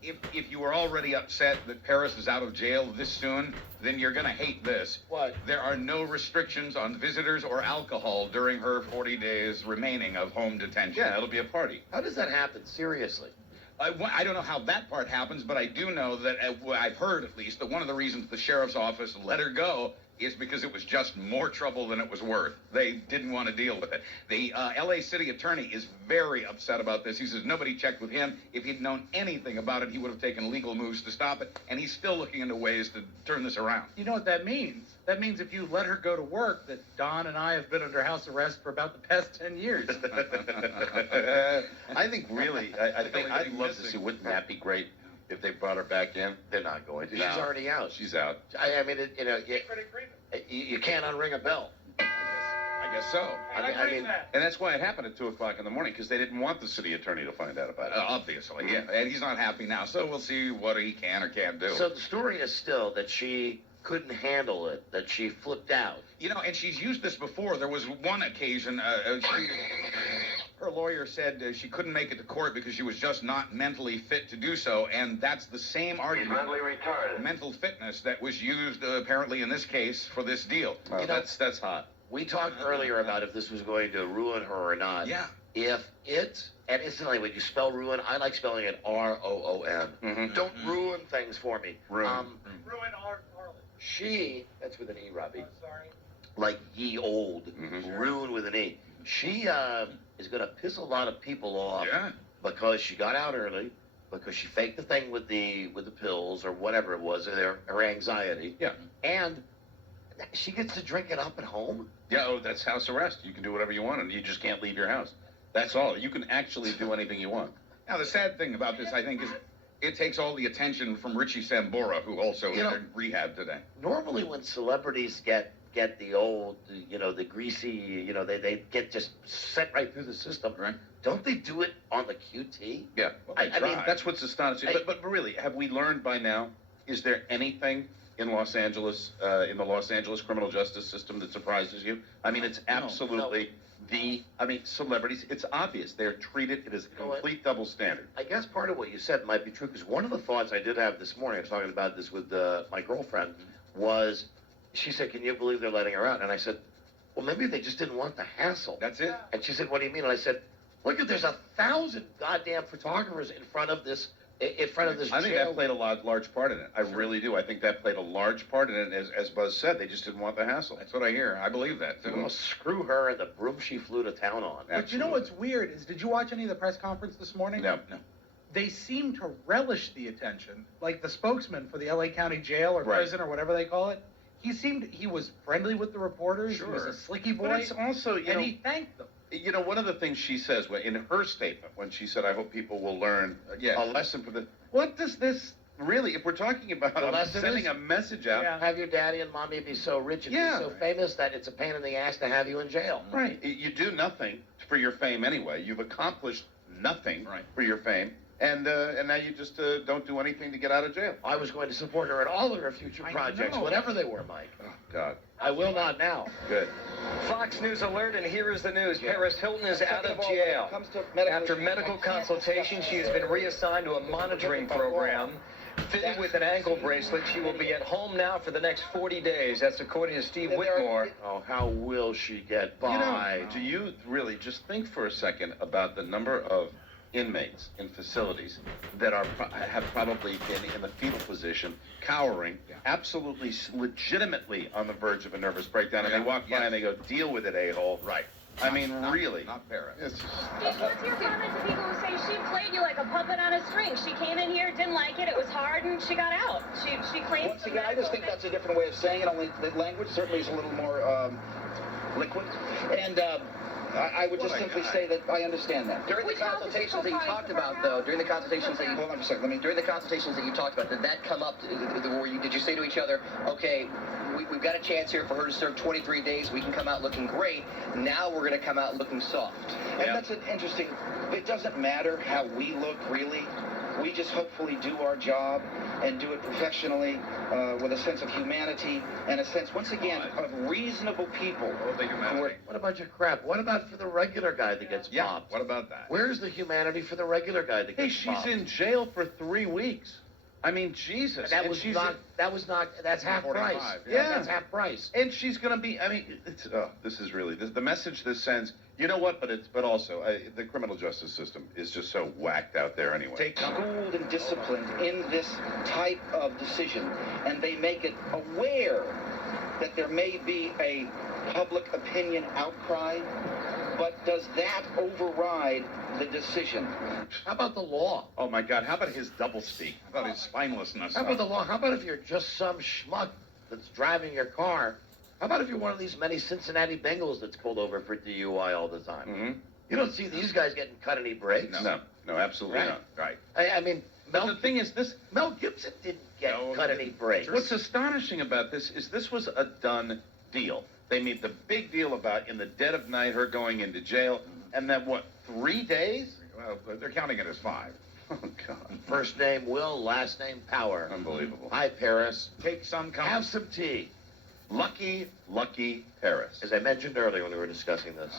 If you were already upset that Paris is out of jail this soon, then you're going to hate this. What? There are no restrictions on visitors or alcohol during her 40 days remaining of home detention. Yeah, it'll be a party. How does that happen? Seriously. I don't know how that part happens, but I do know that, I've heard at least, that one of the reasons the sheriff's office let her go is because it was just more trouble than it was worth. They didn't want to deal with it. The L.A. city attorney is very upset about this. He says nobody checked with him. If he'd known anything about it, he would have taken legal moves to stop it, and he's still looking into ways to turn this around. You know what that means? That means if you let her go to work, that Don and I have been under house arrest for about the past 10 years. I think really, I think I'd love to see, wouldn't that be great if they brought her back in? They're not going to. No. She's already out. She's out. I mean, you can't unring a bell. I guess so. I mean, And that's why it happened at 2 o'clock in the morning, because they didn't want the city attorney to find out about it. Obviously, yeah. And he's not happy now, so we'll see what he can or can't do. so the story is still that she couldn't handle it, that she flipped out. You know, and she's used this before. There was one occasion, her lawyer said she couldn't make it to court because she was just not mentally fit to do so, and that's the same argument. mentally retarded. Mental fitness that was used apparently in this case for this deal. Oh, that's hot. We talked earlier about if this was going to ruin her or not. Yeah. If it, and incidentally, when you spell ruin, I like spelling it R-O-O-N. Mm-hmm. Don't ruin things for me. Ruin. Ruin Harley. She, that's with an E, Robbie. Sorry. Like ye old. Ruin with an E. She is going to piss a lot of people off because she got out early, because she faked the thing with the pills or whatever it was, her anxiety. Yeah. And she gets to drink it up at home. Yeah, oh, that's house arrest. You can do whatever you want, and you just can't leave your house. That's all. You can actually do anything you want. Now, the sad thing about this, I think, is it takes all the attention from Richie Sambora, who also is in rehab today. Normally when celebrities get the old, the greasy, they get just sent right through the system. Right. Don't they do it on the QT? Yeah. Well, I mean, that's what's astonishing. But really, have we learned by now, is there anything in Los Angeles, in the Los Angeles criminal justice system that surprises you? I mean, it's absolutely celebrities, it's obvious. They're treated, it is a complete double standard. I guess part of what you said might be true, because one of the thoughts I did have this morning, I was talking about this with my girlfriend, was she said, "Can you believe they're letting her out?" And I said, well, maybe they just didn't want the hassle. That's it. And she said, "What do you mean?" And I said, look, there's 1,000 goddamn photographers in front of this I think that played a large part in it. I really do. I think that played a large part in it. As Buzz said, they just didn't want the hassle. That's what I hear. I believe that, too. Well, screw her and the broom she flew to town on. But you know what's weird is, did you watch any of the press conference this morning? No. they seem to relish the attention. Like the spokesman for the LA County Jail or Right. prison or whatever they call it, he was friendly with the reporters. Sure. He was a slicky boy. But it's also, and he thanked them. You know, one of the things she says in her statement, when she said, I hope people will learn a lesson from the... What does this really, if we're talking about The lesson sending is- a message out... Have your daddy and mommy be so rich and Yeah. be so famous that it's a pain in the ass to have you in jail. Right. You do nothing for your fame anyway. You've accomplished nothing for your fame. And now you just don't do anything to get out of jail. I was going to support her in all of her future projects, know. whatever they were, Mike. Oh, God. I will not now. Good. Fox News alert, and here is the news. Paris Hilton is out of jail. After medical consultation, she has been reassigned to a monitoring program. Fitted with an ankle bracelet, she will be at home now for the next 40 days. That's according to Steve Whitmore. Oh, how will she get by? You know, do you really just think for a second about the number of inmates in facilities that have probably been in the fetal position, cowering, absolutely legitimately on the verge of a nervous breakdown, and they walk by and they go, deal with it, a-hole. Right. I mean, really. Not Paris. It's just, What's your comment to people who say she played you like a puppet on a string? She came in here, didn't like it, it was hard, and she got out. She claims. Once again, I just think that's a different way of saying it. Only the language certainly is a little more liquid. And I would just simply say that I understand that. During the consultations that you talked about, though, during the consultations that you hold on a second. during the consultations that you talked about, did that come up? Did you say to each other, okay, we've got a chance here for her to serve 23 days. We can come out looking great. Now we're going to come out looking soft. And that's an interesting. It doesn't matter how we look, really. We just hopefully do our job and do it professionally with a sense of humanity and a sense, once again, of reasonable people. What about your crap? What about for the regular guy that gets popped? What about that? Where's the humanity for the regular guy that hey, gets she's popped? in jail for 3 weeks. I mean, Jesus. That And was she's not. That's half 45, price. yeah. That's half price. And she's going to be, I mean, this is really, the message this sends, you know what, but also, the criminal justice system is just so whacked out there anyway. Schooled and disciplined in this type of decision, and they make it aware that there may be a public opinion outcry, but does that override the decision? How about the law? Oh, my God, how about his doublespeak? How about his spinelessness? How about the law? How about if you're just some schmuck that's driving your car? How about if you're one of these many Cincinnati Bengals that's pulled over for DUI all the time? Mm-hmm. You don't see these guys getting cut any breaks. No, absolutely Right. not. Right. I mean, But the thing is, Mel Gibson didn't get cut any breaks. What's astonishing about this is this was a done deal. They made the big deal about in the dead of night her going into jail, and then 3 days? Well, they're counting it as 5. Oh, God. First name Will, last name Power. Unbelievable. Hi, Paris. Take some comfort. Have some tea. Lucky Paris. As I mentioned earlier when we were discussing this,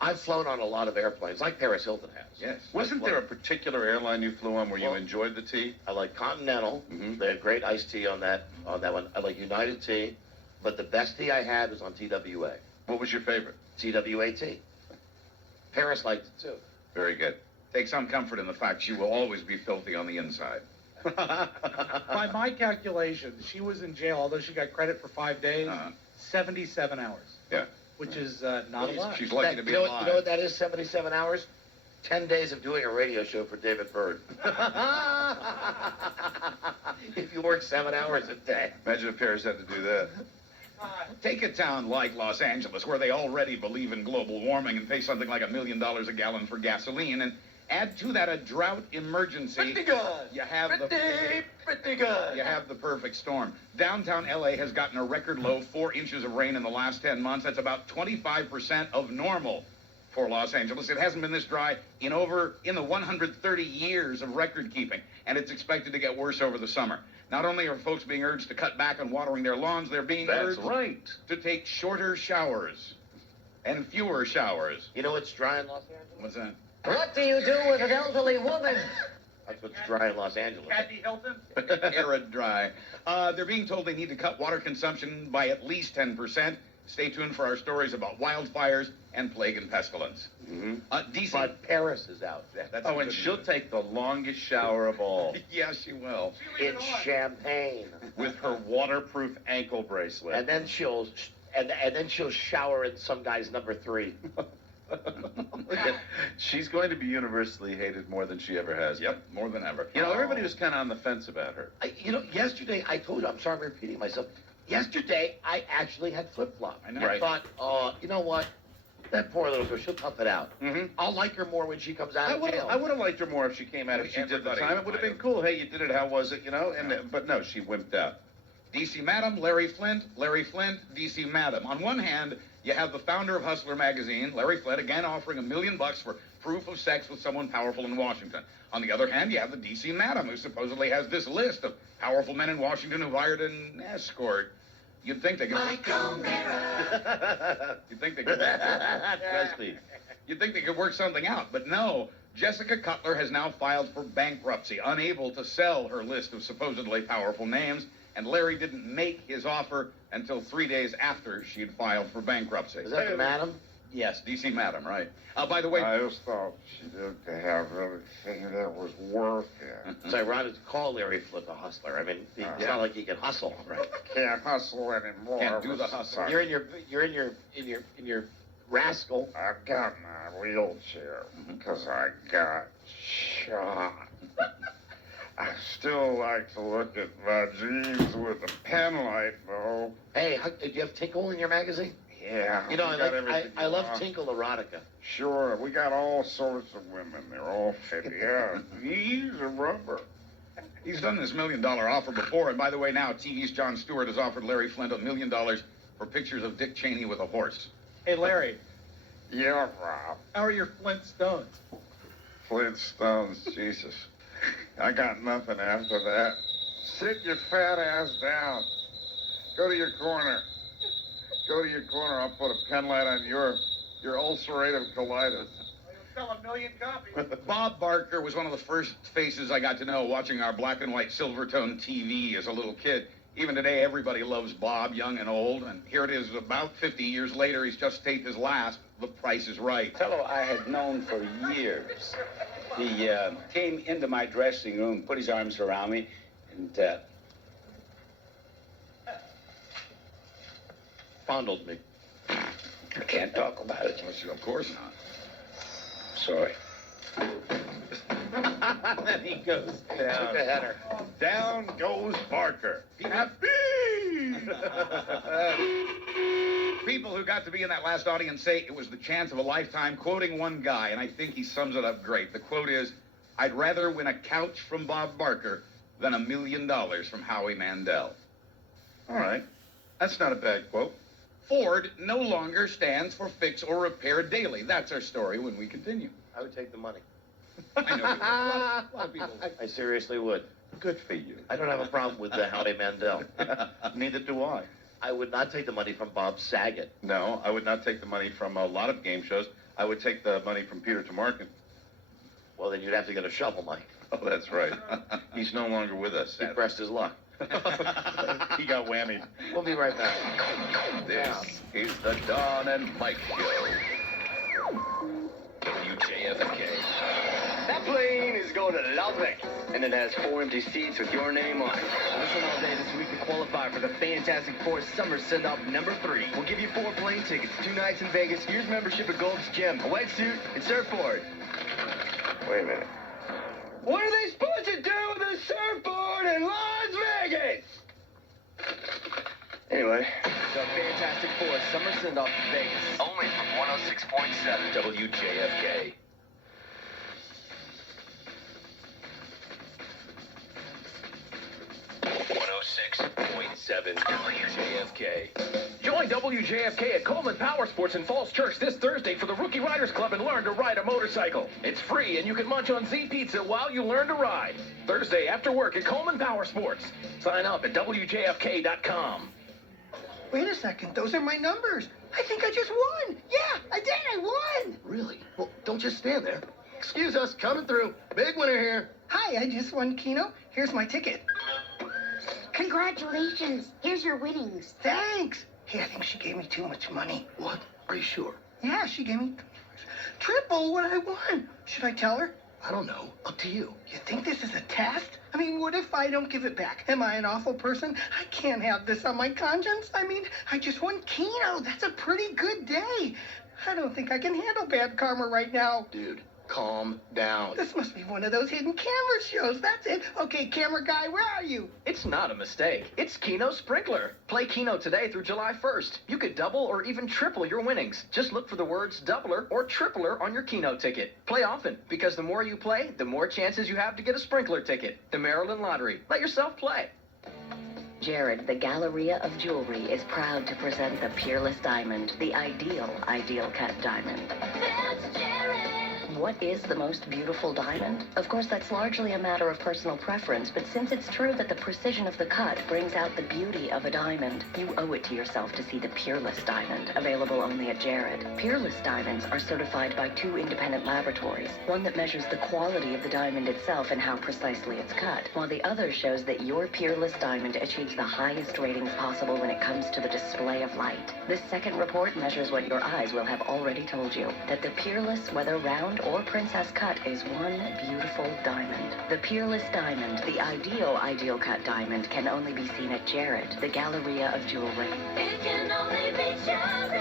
I've flown on a lot of airplanes, like Paris Hilton has. Yes. Wasn't there a particular airline you flew on where you enjoyed the tea? I like Continental. They had great iced tea on that one. I like United Tea, but the best tea I had was on TWA. What was your favorite? TWA tea. Paris liked it too. Very good. Take some comfort in the fact you will always be filthy on the inside. By my calculations, she was in jail, although she got credit for 5 days, 77 hours. Yeah. Which is not a lot. She's lucky to be you know alive. what that is, 77 hours? 10 days of doing a radio show for David Byrd. If you work 7 hours a day. Imagine if Paris had to do that. Take a town like Los Angeles, where they already believe in global warming and pay something like $1 million a gallon for gasoline, and add to that a drought emergency. Pretty good. You have Pretty good. You have the perfect storm. Downtown LA has gotten a record low 4 inches of rain in the last 10 months. That's about 25% of normal for Los Angeles. It hasn't been this dry in the 130 years of record keeping, and it's expected to get worse over the summer. Not only are folks being urged to cut back on watering their lawns, they're being urged to take shorter showers and fewer showers. You know what's dry in Los Angeles? What's that? What do you do with an elderly woman? That's what's dry in Los Angeles. Kathy Hilton? Arid dry. They're being told they need to cut water consumption by at least 10%. Stay tuned for our stories about wildfires and plague and pestilence. DC. But Paris is out. That's Oh, and good she'll news. take the longest shower of all. Yeah, she will. In Champagne. With her waterproof ankle bracelet. And then she'll shower in some guy's number 3. She's going to be universally hated more than she ever has. Yep, more than ever. You know, everybody was kind of on the fence about her. Yesterday, I told you, I'm sorry I'm repeating myself. Yesterday, I actually had flip-flop. I know. I thought, you know what? That poor little girl, she'll tough it out. Mm-hmm. I'll like her more when she comes out of jail. I would have liked her more if she came out, if she did the time. It would have been cool. Hey, you did it. How was it? You know? But no, she wimped out. DC Madam, Larry Flint, DC Madam. On one hand, you have the founder of Hustler magazine, Larry Flint, again offering $1 million for proof of sex with someone powerful in Washington. On the other hand, you have the DC Madam, who supposedly has this list of powerful men in Washington who've hired an escort. You'd think they could... You'd think they could... Trust me. You'd think they could work something out, but no. Jessica Cutler has now filed for bankruptcy, unable to sell her list of supposedly powerful names, and Larry didn't make his offer until 3 days after she had filed for bankruptcy. Is that the Madam? Yes, DC Madam, right. By the way... I just thought she didn't have anything that was worth it. It's ironic to call Larry Flint a hustler. I mean, it's not like he can hustle, right? Can't hustle anymore. Can't do the hustle. You're in your rascal. I got my wheelchair because I got shot. I still like to look at my jeans with a pen light, though. Hey, do you have Tinkle in your magazine? Yeah. You know, I love Tinkle erotica. Sure, we got all sorts of women. They're all fit. Yeah, knees are rubber. He's done this $1 million offer before, and by the way, now TV's Jon Stewart has offered Larry Flint $1 million for pictures of Dick Cheney with a horse. Hey, Larry. Yeah, Rob. How are your Flintstones? Flintstones, Jesus. I got nothing after that. Sit your fat ass down. Go to your corner. Go to your corner. I'll put a pen light on your ulcerative colitis. Sell 1 million copies. Bob Barker was one of the first faces I got to know watching our black and white Silvertone TV as a little kid. Even today, everybody loves Bob, young and old. And here it is, about 50 years later, he's just taped his last, The Price is Right. Fellow I had known for years. He came into my dressing room, put his arms around me, and fondled me. I can't talk about it. Of course not. Sorry. Then he goes down. Took a header. Down goes Barker. People who got to be in that last audience say it was the chance of a lifetime, quoting one guy, and I think he sums it up great. The quote is, "I'd rather win a couch from Bob Barker than $1 million from Howie Mandel." All right. That's not a bad quote. Ford no longer stands for Fix or Repair Daily. That's our story when we continue. I would take the money. I know you would. A lot of people would. I seriously would. Good for you. I don't have a problem with the Howie Mandel. Neither do I. I would not take the money from Bob Saget. No, I would not take the money from a lot of game shows. I would take the money from Peter Tomarken. Well, then you'd have to get a shovel, Mike. Oh, that's right. He's no longer with us. He pressed his luck. He got whammied. We'll be right back. This is the Don and Mike Show. WJFK. That plane is going to Las Vegas, and it has 4 empty seats with your name on it. Listen all day this week to qualify for the Fantastic Four Summer Send-Off #3. We'll give you 4 plane tickets, 2 nights in Vegas, year's membership at Gold's Gym, a wetsuit, and surfboard. Wait a minute. What are they supposed to do with a surfboard in Las Vegas? Anyway. The Fantastic Four Summer Send-Off in Vegas. Only from 106.7 WJFK. WJFK. Join WJFK at Coleman Power Sports in Falls Church this Thursday for the Rookie Riders Club and learn to ride a motorcycle. It's free and you can munch on Z Pizza while you learn to ride. Thursday after work at Coleman Power Sports. Sign up at WJFK.com. Wait a second, those are my numbers. I think I just won. Yeah, I did, I won. Really? Well, don't just stand there. Excuse us, coming through. Big winner here. Hi, I just won Keno. Here's my ticket. Congratulations. Here's your winnings. Thanks. Hey, I think she gave me too much money. What? Are you sure? Yeah, she gave me triple what I won. Should I tell her? I don't know. Up to you. You think this is a test? I mean, what if I don't give it back? Am I an awful person? I can't have this on my conscience. I mean, I just won Keno. That's a pretty good day. I don't think I can handle bad karma right now. Dude, calm down. This must be one of those hidden camera shows. That's it. Okay, camera guy, where are you? It's not a mistake. It's Keno Sprinkler. Play Keno today through July 1st. You could double or even triple your winnings. Just look for the words doubler or tripler on your Keno ticket. Play often, because the more you play, the more chances you have to get a sprinkler ticket. The Maryland Lottery. Let yourself play. Jared, the Galleria of Jewelry, is proud to present the Peerless Diamond, the ideal cut diamond. That's Jared! What is the most beautiful diamond? Of course, that's largely a matter of personal preference, but since it's true that the precision of the cut brings out the beauty of a diamond, you owe it to yourself to see the Peerless Diamond, available only at Jared. Peerless diamonds are certified by 2 independent laboratories, one that measures the quality of the diamond itself and how precisely it's cut, while the other shows that your Peerless Diamond achieves the highest ratings possible when it comes to the display of light. This second report measures what your eyes will have already told you, that the Peerless, whether round or princess cut, is one beautiful diamond. The Peerless Diamond, the ideal cut diamond, can only be seen at Jared, the Galleria of Jewelry. It can only be Jared.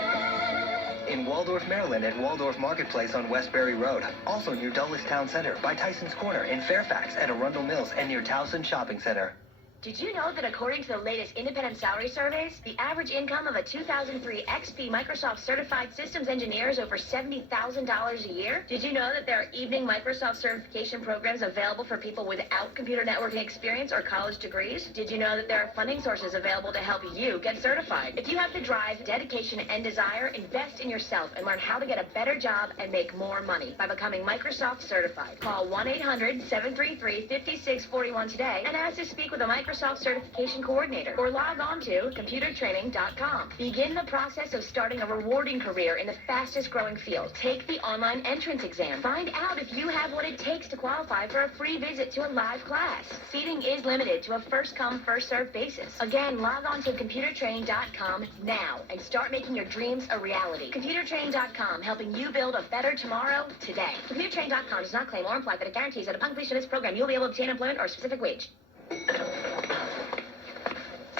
In Waldorf, Maryland at Waldorf Marketplace on Westbury Road. Also near Dulles Town Center, by Tyson's Corner in Fairfax at Arundel Mills and near Towson Shopping Center. Did you know that according to the latest independent salary surveys, the average income of a 2003 XP Microsoft Certified Systems Engineer is over $70,000 a year? Did you know that there are evening Microsoft certification programs available for people without computer networking experience or college degrees? Did you know that there are funding sources available to help you get certified? If you have the drive, dedication, and desire, invest in yourself and learn how to get a better job and make more money by becoming Microsoft certified. Call 1-800-733-5641 today and ask to speak with a Microsoft Certification Coordinator, or log on to computertraining.com. Begin the process of starting a rewarding career in the fastest growing field. Take the online entrance exam. Find out if you have what it takes to qualify for a free visit to a live class. Seating is limited to a first come, first served basis. Again, log on to computertraining.com now and start making your dreams a reality. Computertraining.com, helping you build a better tomorrow today. Computertraining.com does not claim or imply that it guarantees that upon completion of this program, you'll be able to obtain employment or a specific wage.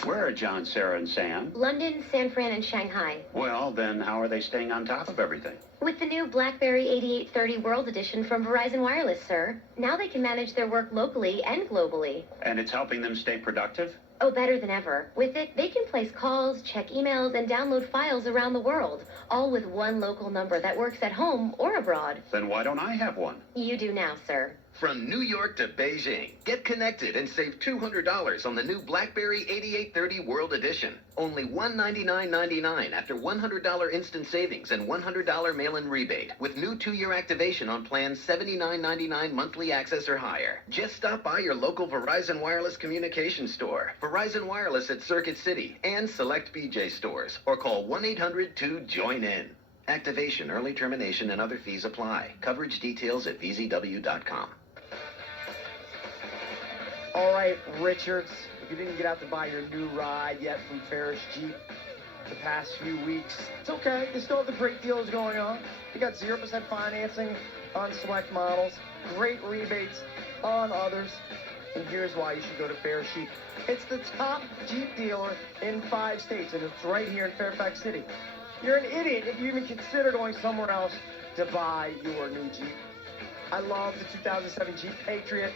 Where are John, Sarah, and Sam? London, San Fran, and Shanghai. Well, then how are they staying on top of everything? With the new BlackBerry 8830 World Edition from Verizon Wireless, sir. Now they can manage their work locally and globally. And it's helping them stay productive? Oh, better than ever. With it, they can place calls, check emails, and download files around the world, all with one local number that works at home or abroad. Then why don't I have one? You do now, sir. From New York to Beijing, get connected and save $200 on the new BlackBerry 8830 World Edition. Only $199.99 after $100 instant savings and $100 mail-in rebate with new 2-year activation on plans $79.99 monthly access or higher. Just stop by your local Verizon Wireless communications store, Verizon Wireless at Circuit City, and select BJ stores, or call 1-800-2-JOIN-IN. Activation, early termination, and other fees apply. Coverage details at vzw.com. All right, Richards, if you didn't get out to buy your new ride yet from Ferris Jeep the past few weeks, it's okay. You still have the great deals going on. You got 0% financing on select models, great rebates on others, and here's why you should go to Ferris Jeep. It's the top Jeep dealer in 5 states, and it's right here in Fairfax City. You're an idiot if you even consider going somewhere else to buy your new Jeep. I love the 2007 Jeep Patriot.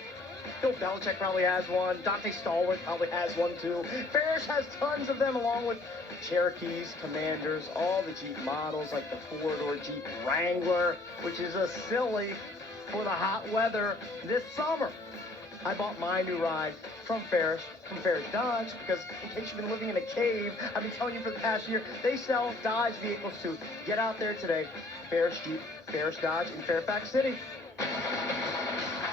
Bill Belichick probably has one. Dante Stallworth probably has one too. Ferris has tons of them, along with Cherokees, Commanders, all the Jeep models like the 4-door Jeep Wrangler, which is a silly for the hot weather this summer. I bought my new ride from Ferris Dodge, because in case you've been living in a cave, I've been telling you for the past year, they sell Dodge vehicles too. Get out there today. Ferris Jeep, Ferris Dodge in Fairfax City.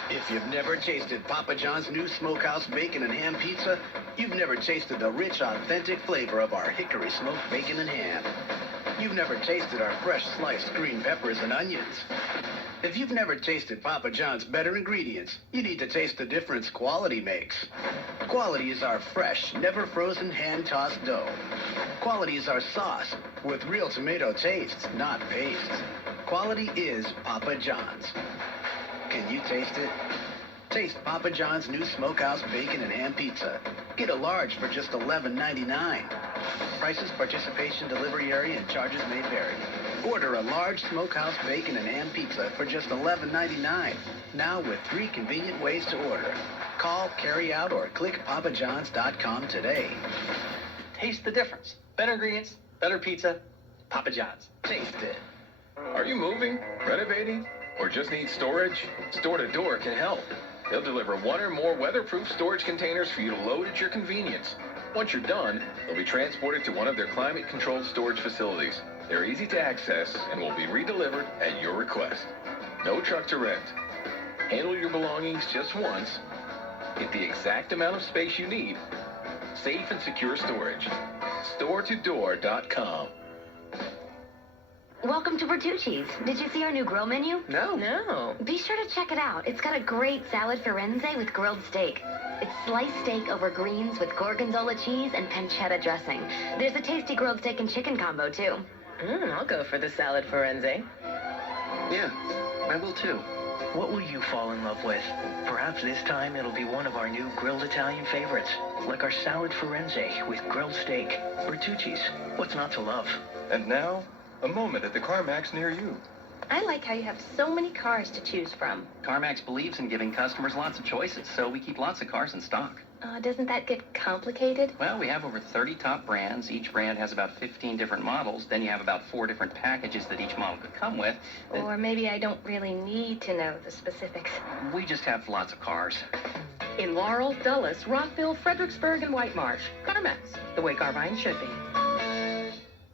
If you've never tasted Papa John's new smokehouse bacon and ham pizza, you've never tasted the rich, authentic flavor of our hickory smoked bacon and ham. You've never tasted our fresh sliced green peppers and onions. If you've never tasted Papa John's better ingredients, you need to taste the difference quality makes. Quality is our fresh, never frozen hand-tossed dough. Quality is our sauce with real tomato tastes, not pastes. Quality is Papa John's. Can you taste it? Taste Papa John's new Smokehouse Bacon and Ham Pizza. Get a large for just $11.99. Prices, participation, delivery area, and charges may vary. Order a large Smokehouse Bacon and Ham Pizza for just $11.99. Now with 3 convenient ways to order. Call, carry out, or click papajohns.com today. Taste the difference. Better ingredients, better pizza, Papa John's. Taste it. Are you moving, renovating, or just need storage? Store to Door can help. They'll deliver 1 or more weatherproof storage containers for you to load at your convenience. Once you're done, they'll be transported to one of their climate-controlled storage facilities. They're easy to access and will be redelivered at your request. No truck to rent. Handle your belongings just once. Get the exact amount of space you need. Safe and secure storage. StoreToDoor.com. Welcome to Bertucci's. Did you see our new grill menu? No. Be sure to check it out. It's got a great salad Firenze with grilled steak. It's sliced steak over greens with gorgonzola cheese and pancetta dressing. There's a tasty grilled steak and chicken combo, too. I'll go for the salad Firenze. Yeah, I will too. What will you fall in love with? Perhaps this time it'll be one of our new grilled Italian favorites, like our salad Firenze with grilled steak. Bertucci's. What's not to love? And now, a moment at the CarMax near you. I like how you have so many cars to choose from. CarMax believes in giving customers lots of choices, so we keep lots of cars in stock. Doesn't that get complicated? Well, we have over 30 top brands. Each brand has about 15 different models. Then you have about 4 different packages that each model could come with. Or maybe I don't really need to know the specifics. We just have lots of cars. In Laurel, Dulles, Rockville, Fredericksburg, and White Marsh, CarMax, the way car buying should be.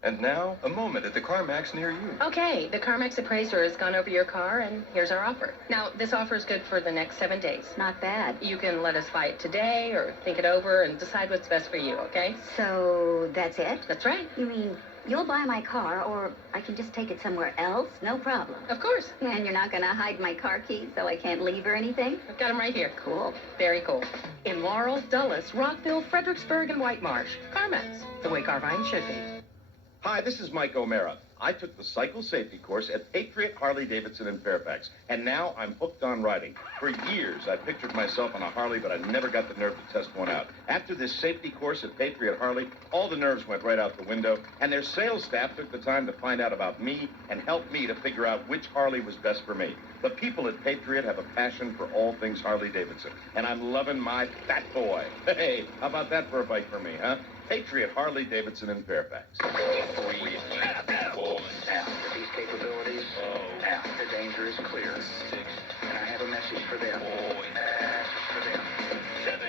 And now, a moment at the CarMax near you. Okay, the CarMax appraiser has gone over your car, and here's our offer. Now, this offer is good for the next 7 days. Not bad. You can let us buy it today, or think it over, and decide what's best for you, okay? So, that's it? That's right. You mean you'll buy my car, or I can just take it somewhere else? No problem. Of course. And you're not going to hide my car keys so I can't leave or anything? I've got them right here. Cool. Very cool. In Laurel, Dulles, Rockville, Fredericksburg, and White Marsh, CarMax, the way car buying should be. Hi, this is Mike O'Mara. I took the cycle safety course at Patriot Harley-Davidson in Fairfax, and now I'm hooked on riding. For years, I pictured myself on a Harley, but I never got the nerve to test one out. After this safety course at Patriot Harley, all the nerves went right out the window, and their sales staff took the time to find out about me and help me to figure out which Harley was best for me. The people at Patriot have a passion for all things Harley-Davidson, and I'm loving my fat boy. Hey, how about that for a bike for me, huh? Patriot Harley-Davidson in Fairfax. These capabilities, the danger is clear. And I have a message for them.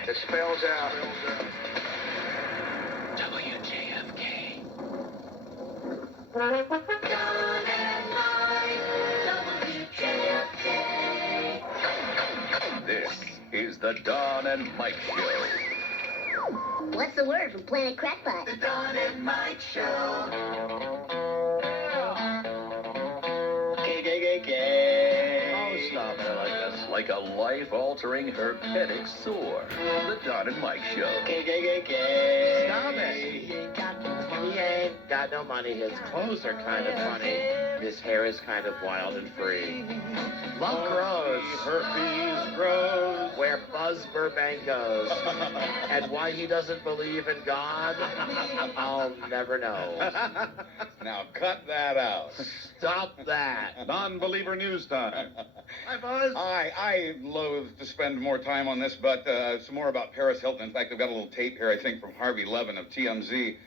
It spells out WJFK. This is the Don and Mike Show. What's the word from Planet Crackpot? The Don and Mike Show. Oh, stop it. I like this. Like a life-altering herpetic sore. The Don and Mike Show. Stop it. He ain't got no money. His clothes are kind of funny. His hair is kind of wild and free. Love grows. Herpes grows. Where Buzz Burbank goes. And why he doesn't believe in God, I'll never know. Now cut that out. Stop that. Non-believer news time. Hi, Buzz. I loathe to spend more time on this, but some more about Paris Hilton. In fact, I've got a little tape here, I think, from Harvey Levin of TMZ.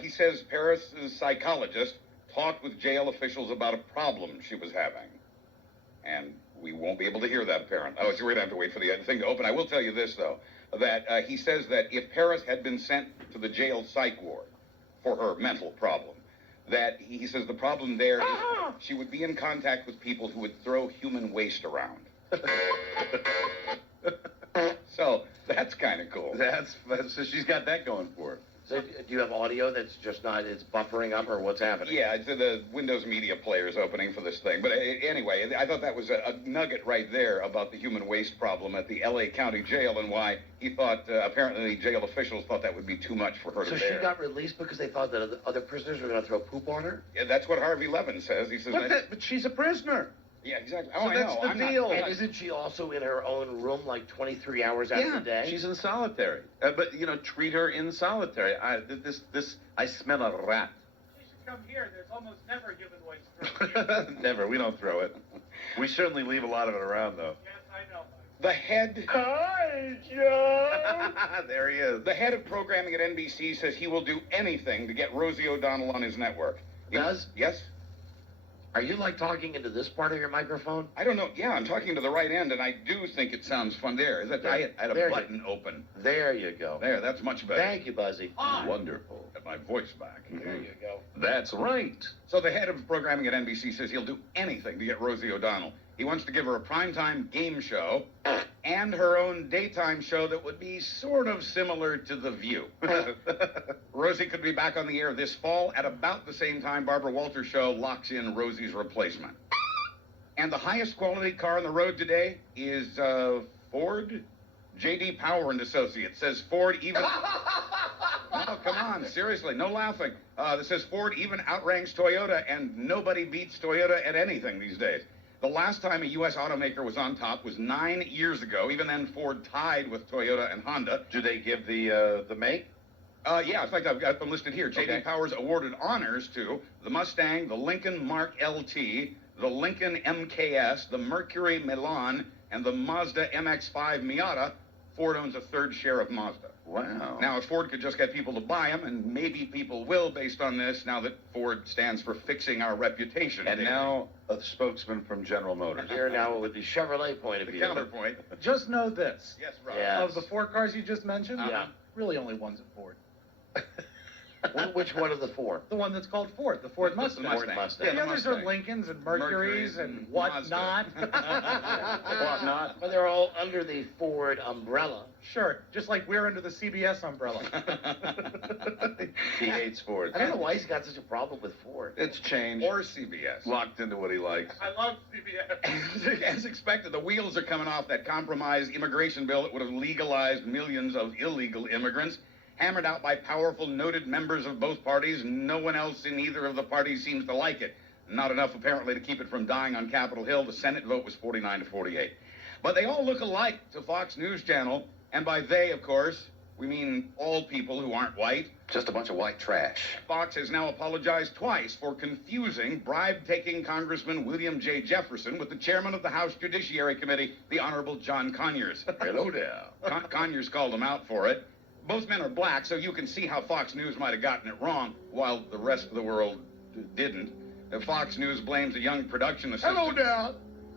He says Paris' psychologist talked with jail officials about a problem she was having. And we won't be able to hear that, apparently. Oh, so we're going to have to wait for the thing to open. I will tell you this, though, that he says that if Paris had been sent to the jail psych ward for her mental problem, that he says the problem there is she would be in contact with people who would throw human waste around. So that's kind of cool. So she's got that going for her. So do you have audio that's just not, it's buffering up, or what's happening? Yeah, it's the Windows Media Player is opening for this thing. But anyway, I thought that was a nugget right there about the human waste problem at the L.A. County Jail and why he thought, apparently jail officials thought that would be too much for her to bear. So she got released because they thought that other prisoners were going to throw poop on her? Yeah, that's what Harvey Levin says. He says... But she's a prisoner. Yeah, exactly. So Oh, I that's know. the I'm not- deal. And isn't she also in her own room like 23 hours out of the day? She's in solitary. But, treat her in solitary. I smell a rat. She should come here. There's almost never human waste. Never. We don't throw it. We certainly leave a lot of it around, though. Yes, I know. The head... Hi, John. There he is. The head of programming at NBC says he will do anything to get Rosie O'Donnell on his network. Does? Yes? Are you like talking into this part of your microphone? I don't know. Yeah, I'm talking to the right end, and I do think it sounds fun. There. I had a button open. There you go. There, that's much better. Thank you, Buzzy. Wonderful. Got my voice back. There you go. That's right. So the head of programming at NBC says he'll do anything to get Rosie O'Donnell. He wants to give her a primetime game show and her own daytime show that would be sort of similar to The View. Rosie could be back on the air this fall at about the same time Barbara Walters' show locks in Rosie's replacement. And the highest quality car on the road today is Ford. J.D. Power and Associates says Ford even... Oh, come on, seriously, no laughing. This says Ford even outranks Toyota, and nobody beats Toyota at anything these days. The last time a U.S. automaker was on top was 9 years ago. Even then, Ford tied with Toyota and Honda. Do they give the make? Yeah, in fact, I've got them listed here. J.D. Okay. Powers awarded honors to the Mustang, the Lincoln Mark LT, the Lincoln MKS, the Mercury Milan, and the Mazda MX-5 Miata. Ford owns a third share of Mazda. Wow. Now, if Ford could just get people to buy them, and maybe people will based on this, now that Ford stands for fixing our reputation. And now a spokesman from General Motors. Here now with the Chevrolet point of The view. counterpoint. Just know this. Yes, Rob. Yes. Of the 4 cars you just mentioned, Yeah. really only one's at Ford. Which one of the 4? The one that's called Ford, the Ford Mustang. Mustang. Ford Mustang. Yeah, The the others Mustang. are Lincolns and Mercuries and Mazda. whatnot. Whatnot. Well, they're all under the Ford umbrella. Sure, just like we're under the CBS umbrella. He hates Ford. I don't know why he's got such a problem with Ford. It's changed. Or CBS. Locked into what he likes. I love CBS. As expected, the wheels are coming off that compromised immigration bill that would have legalized millions of illegal immigrants. Hammered out by powerful, noted members of both parties. No one else in either of the parties seems to like it. Not enough, apparently, to keep it from dying on Capitol Hill. The Senate vote was 49 to 48. But they all look alike to Fox News Channel. And by they, of course, we mean all people who aren't white. Just a bunch of white trash. Fox has now apologized twice for confusing bribe-taking Congressman William J. Jefferson with the chairman of the House Judiciary Committee, the Honorable John Conyers. Hello there. Conyers called him out for it. Both men are black, so you can see how Fox News might have gotten it wrong, while the rest of the world didn't. Fox News blames a young production assistant. Hello there.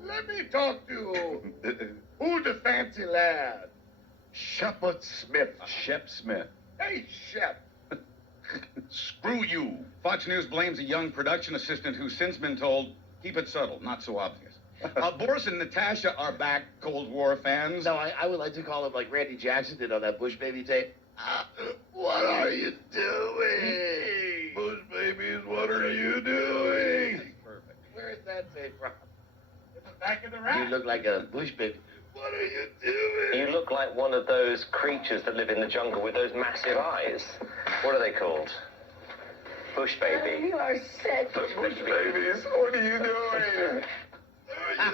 Let me talk to you. Who the fancy lad? Shepard Smith. Shep Smith. Hey, Shep. Screw you. Fox News blames a young production assistant who's since been told, keep it subtle, not so obvious. Boris and Natasha are back, Cold War fans. No, I would like to call him like Randy Jackson did on that Bush Baby tape. What are you doing? Bush babies, what are you doing? Perfect. Where is that tape from? In the back of the You rack. look like a Bush Baby. What are you doing? You look like one of those creatures that live in the jungle with those massive eyes. What are they called? Bush baby. You are sick. Bush babies, what are you doing?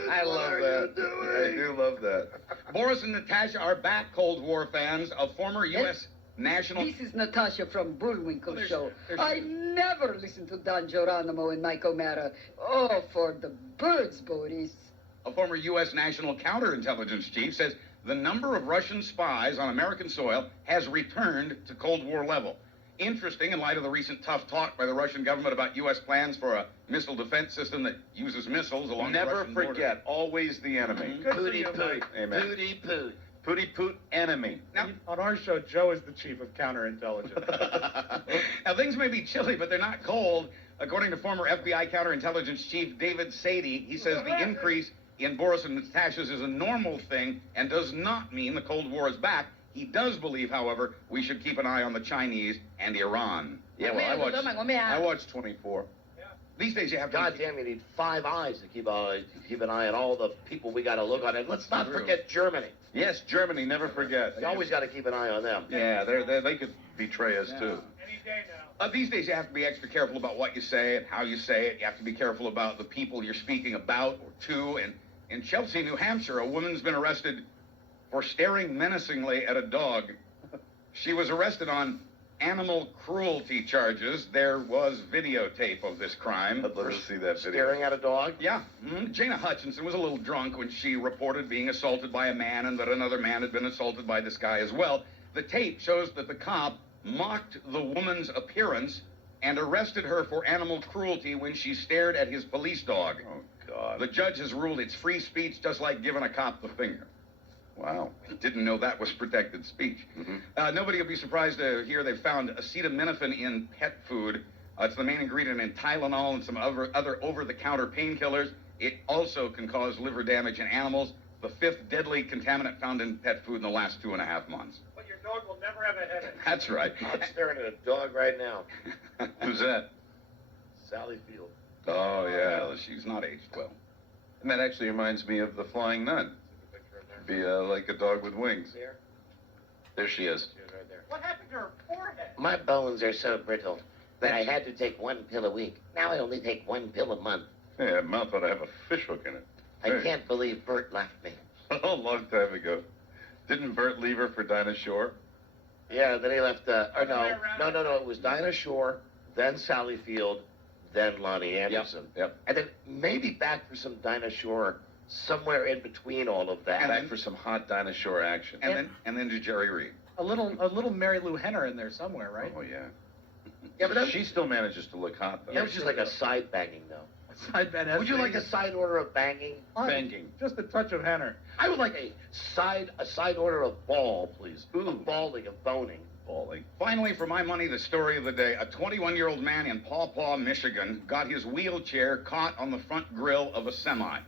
I love that. I do love that. Boris and Natasha are back, Cold War fans, of former U.S. national... This is Natasha from Bullwinkle There's- Show. there's- I never listen to Don Geronimo and Mike O'Mara. Oh, for the birds, Boris. A former U.S. national counterintelligence chief says the number of Russian spies on American soil has returned to Cold War level. Interesting in light of the recent tough talk by the Russian government about U.S. plans for a missile defense system that uses missiles along the Never Russian forget, always the enemy. Pooty poot. Amen. Pooty poot. Pooty poot enemy. Now, On our show, Joe is the chief of counterintelligence. now, things may be chilly, but they're not cold. According to former FBI counterintelligence chief David Sadie, he says the increase in Boris and Natasha's is a normal thing and does not mean the Cold War is back. He does believe, however, we should keep an eye on the Chinese and Iran. Yeah, well, I watched 24. These days you have to... God damn, you need 5 eyes to keep an eye on all the people we got to look on. And let's not forget Germany. Yes, Germany, never forget. You always got to keep an eye on them. Yeah, they could betray us, too. Any These days, you have to be extra careful about what you say and how you say it. You have to be careful about the people you're speaking about or to. And in Chelsea, New Hampshire, a woman's been arrested for staring menacingly at a dog. She was arrested on animal cruelty charges. There was videotape of this crime. I'd love to see that video. Staring at a dog? Yeah. Jana Hutchinson was a little drunk when she reported being assaulted by a man and that another man had been assaulted by this guy as well. The tape shows that the cop mocked the woman's appearance and arrested her for animal cruelty when she stared at his police dog. Oh, God. The judge has ruled it's free speech, just like giving a cop the finger. Wow. Didn't know that was protected speech. Nobody will be surprised to hear they found acetaminophen in pet food. It's the main ingredient in Tylenol and some other over-the-counter painkillers. It also can cause liver damage in animals. The 5th deadly contaminant found in pet food in the last 2.5 months. But your dog will never have a headache. That's right. I'm staring at a dog right now. Who's that? Sally Field. Oh, yeah. Well, she's not aged well. And that actually reminds me of the Flying Nun. Be like a dog with wings. There she is. What happened to her forehead? My bones are so brittle that I had to take 1 pill a week. Now I only take 1 pill a month. Yeah, that mouth ought to have a fish hook in it. I can't believe Bert left me. A long time ago. Didn't Bert leave her for Dinah Shore? Yeah, then he left, no, it was Dinah Shore, then Sally Field, then Lonnie Anderson. Yep. And then maybe back for some Dinah Shore somewhere in between all of that. And back for some hot Dinah Shore action. And then to Jerry Reed. A little Mary Lou Henner in there somewhere, right? Oh, yeah. Yeah, but She still manages to look hot, though. that was just like a side banging, though. Side bed. Would you like a side order of banging? Banging. Just a touch of Henner. I would like a side order of ball, please. Of balling, of boning. Balling. Finally, for my money, the story of the day. A 21-year-old man in Paw Paw, Michigan, got his wheelchair caught on the front grill of a semi.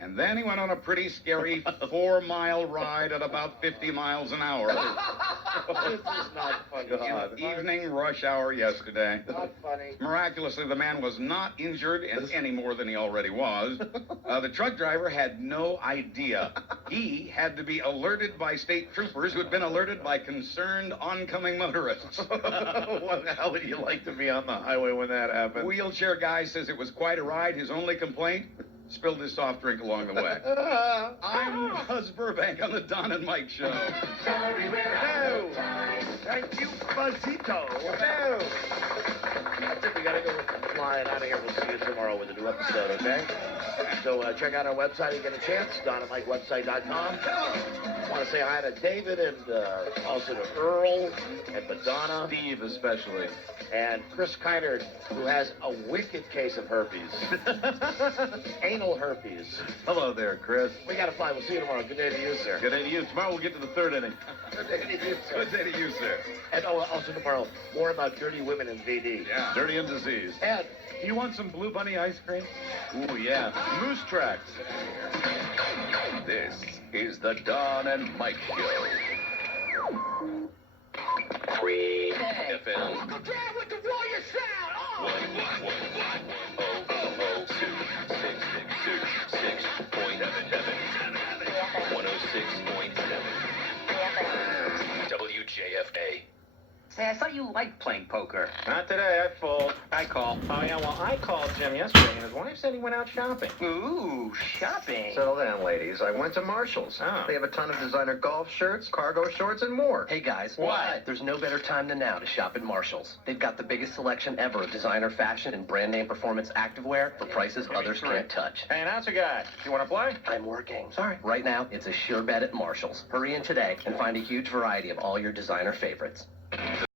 And then he went on a pretty scary 4-mile ride at about 50 miles an hour. This is not funny. In evening rush hour yesterday. Not funny. Miraculously, the man was not injured and any more than he already was. The truck driver had no idea. He had to be alerted by state troopers who had been alerted by concerned oncoming motorists. How would you like to be on the highway when that happened? Wheelchair guy says it was quite a ride. His only complaint? Spilled his soft drink along the way. I'm Buzz Burbank on the Don and Mike Show. No. Thank you, Buzzito. No. That's it. We gotta go flying out of here. We'll see you tomorrow with a new episode, okay? So check out our website and get a chance, DonandMikeWebsite.com. I want to say hi to David and also to Earl and Madonna. Steve especially. And Chris Keinert, who has a wicked case of herpes. Anal herpes. Hello there, Chris. We gotta fly. We'll see you tomorrow. Good day to you, sir. Good day to you. Tomorrow we'll get to the 3rd inning. Good day to you, sir. Good day to you, sir. And also tomorrow, more about dirty women in VD. Yeah. Dirty and disease. Ed, Do you want some Blue Bunny ice cream? Ooh, yeah. Moose tracks. This is the Don and Mike Show. Free FM. I'm down with the Warrior Sound. 106.7. WJFA. Say, I thought you liked playing poker. Not today, I fold. I call. Oh, yeah, well, I called Jim yesterday, and his wife said he went out shopping. Ooh, shopping. Settle down, ladies. I went to Marshall's. Oh. They have a ton of designer golf shirts, cargo shorts, and more. Hey guys, What? There's no better time than now to shop at Marshall's. They've got the biggest selection ever of designer fashion and brand name performance activewear for prices others can't touch. Hey, announcer guy, you want to play? I'm working. Sorry. Right now, it's a sure bet at Marshall's. Hurry in today and find a huge variety of all your designer favorites.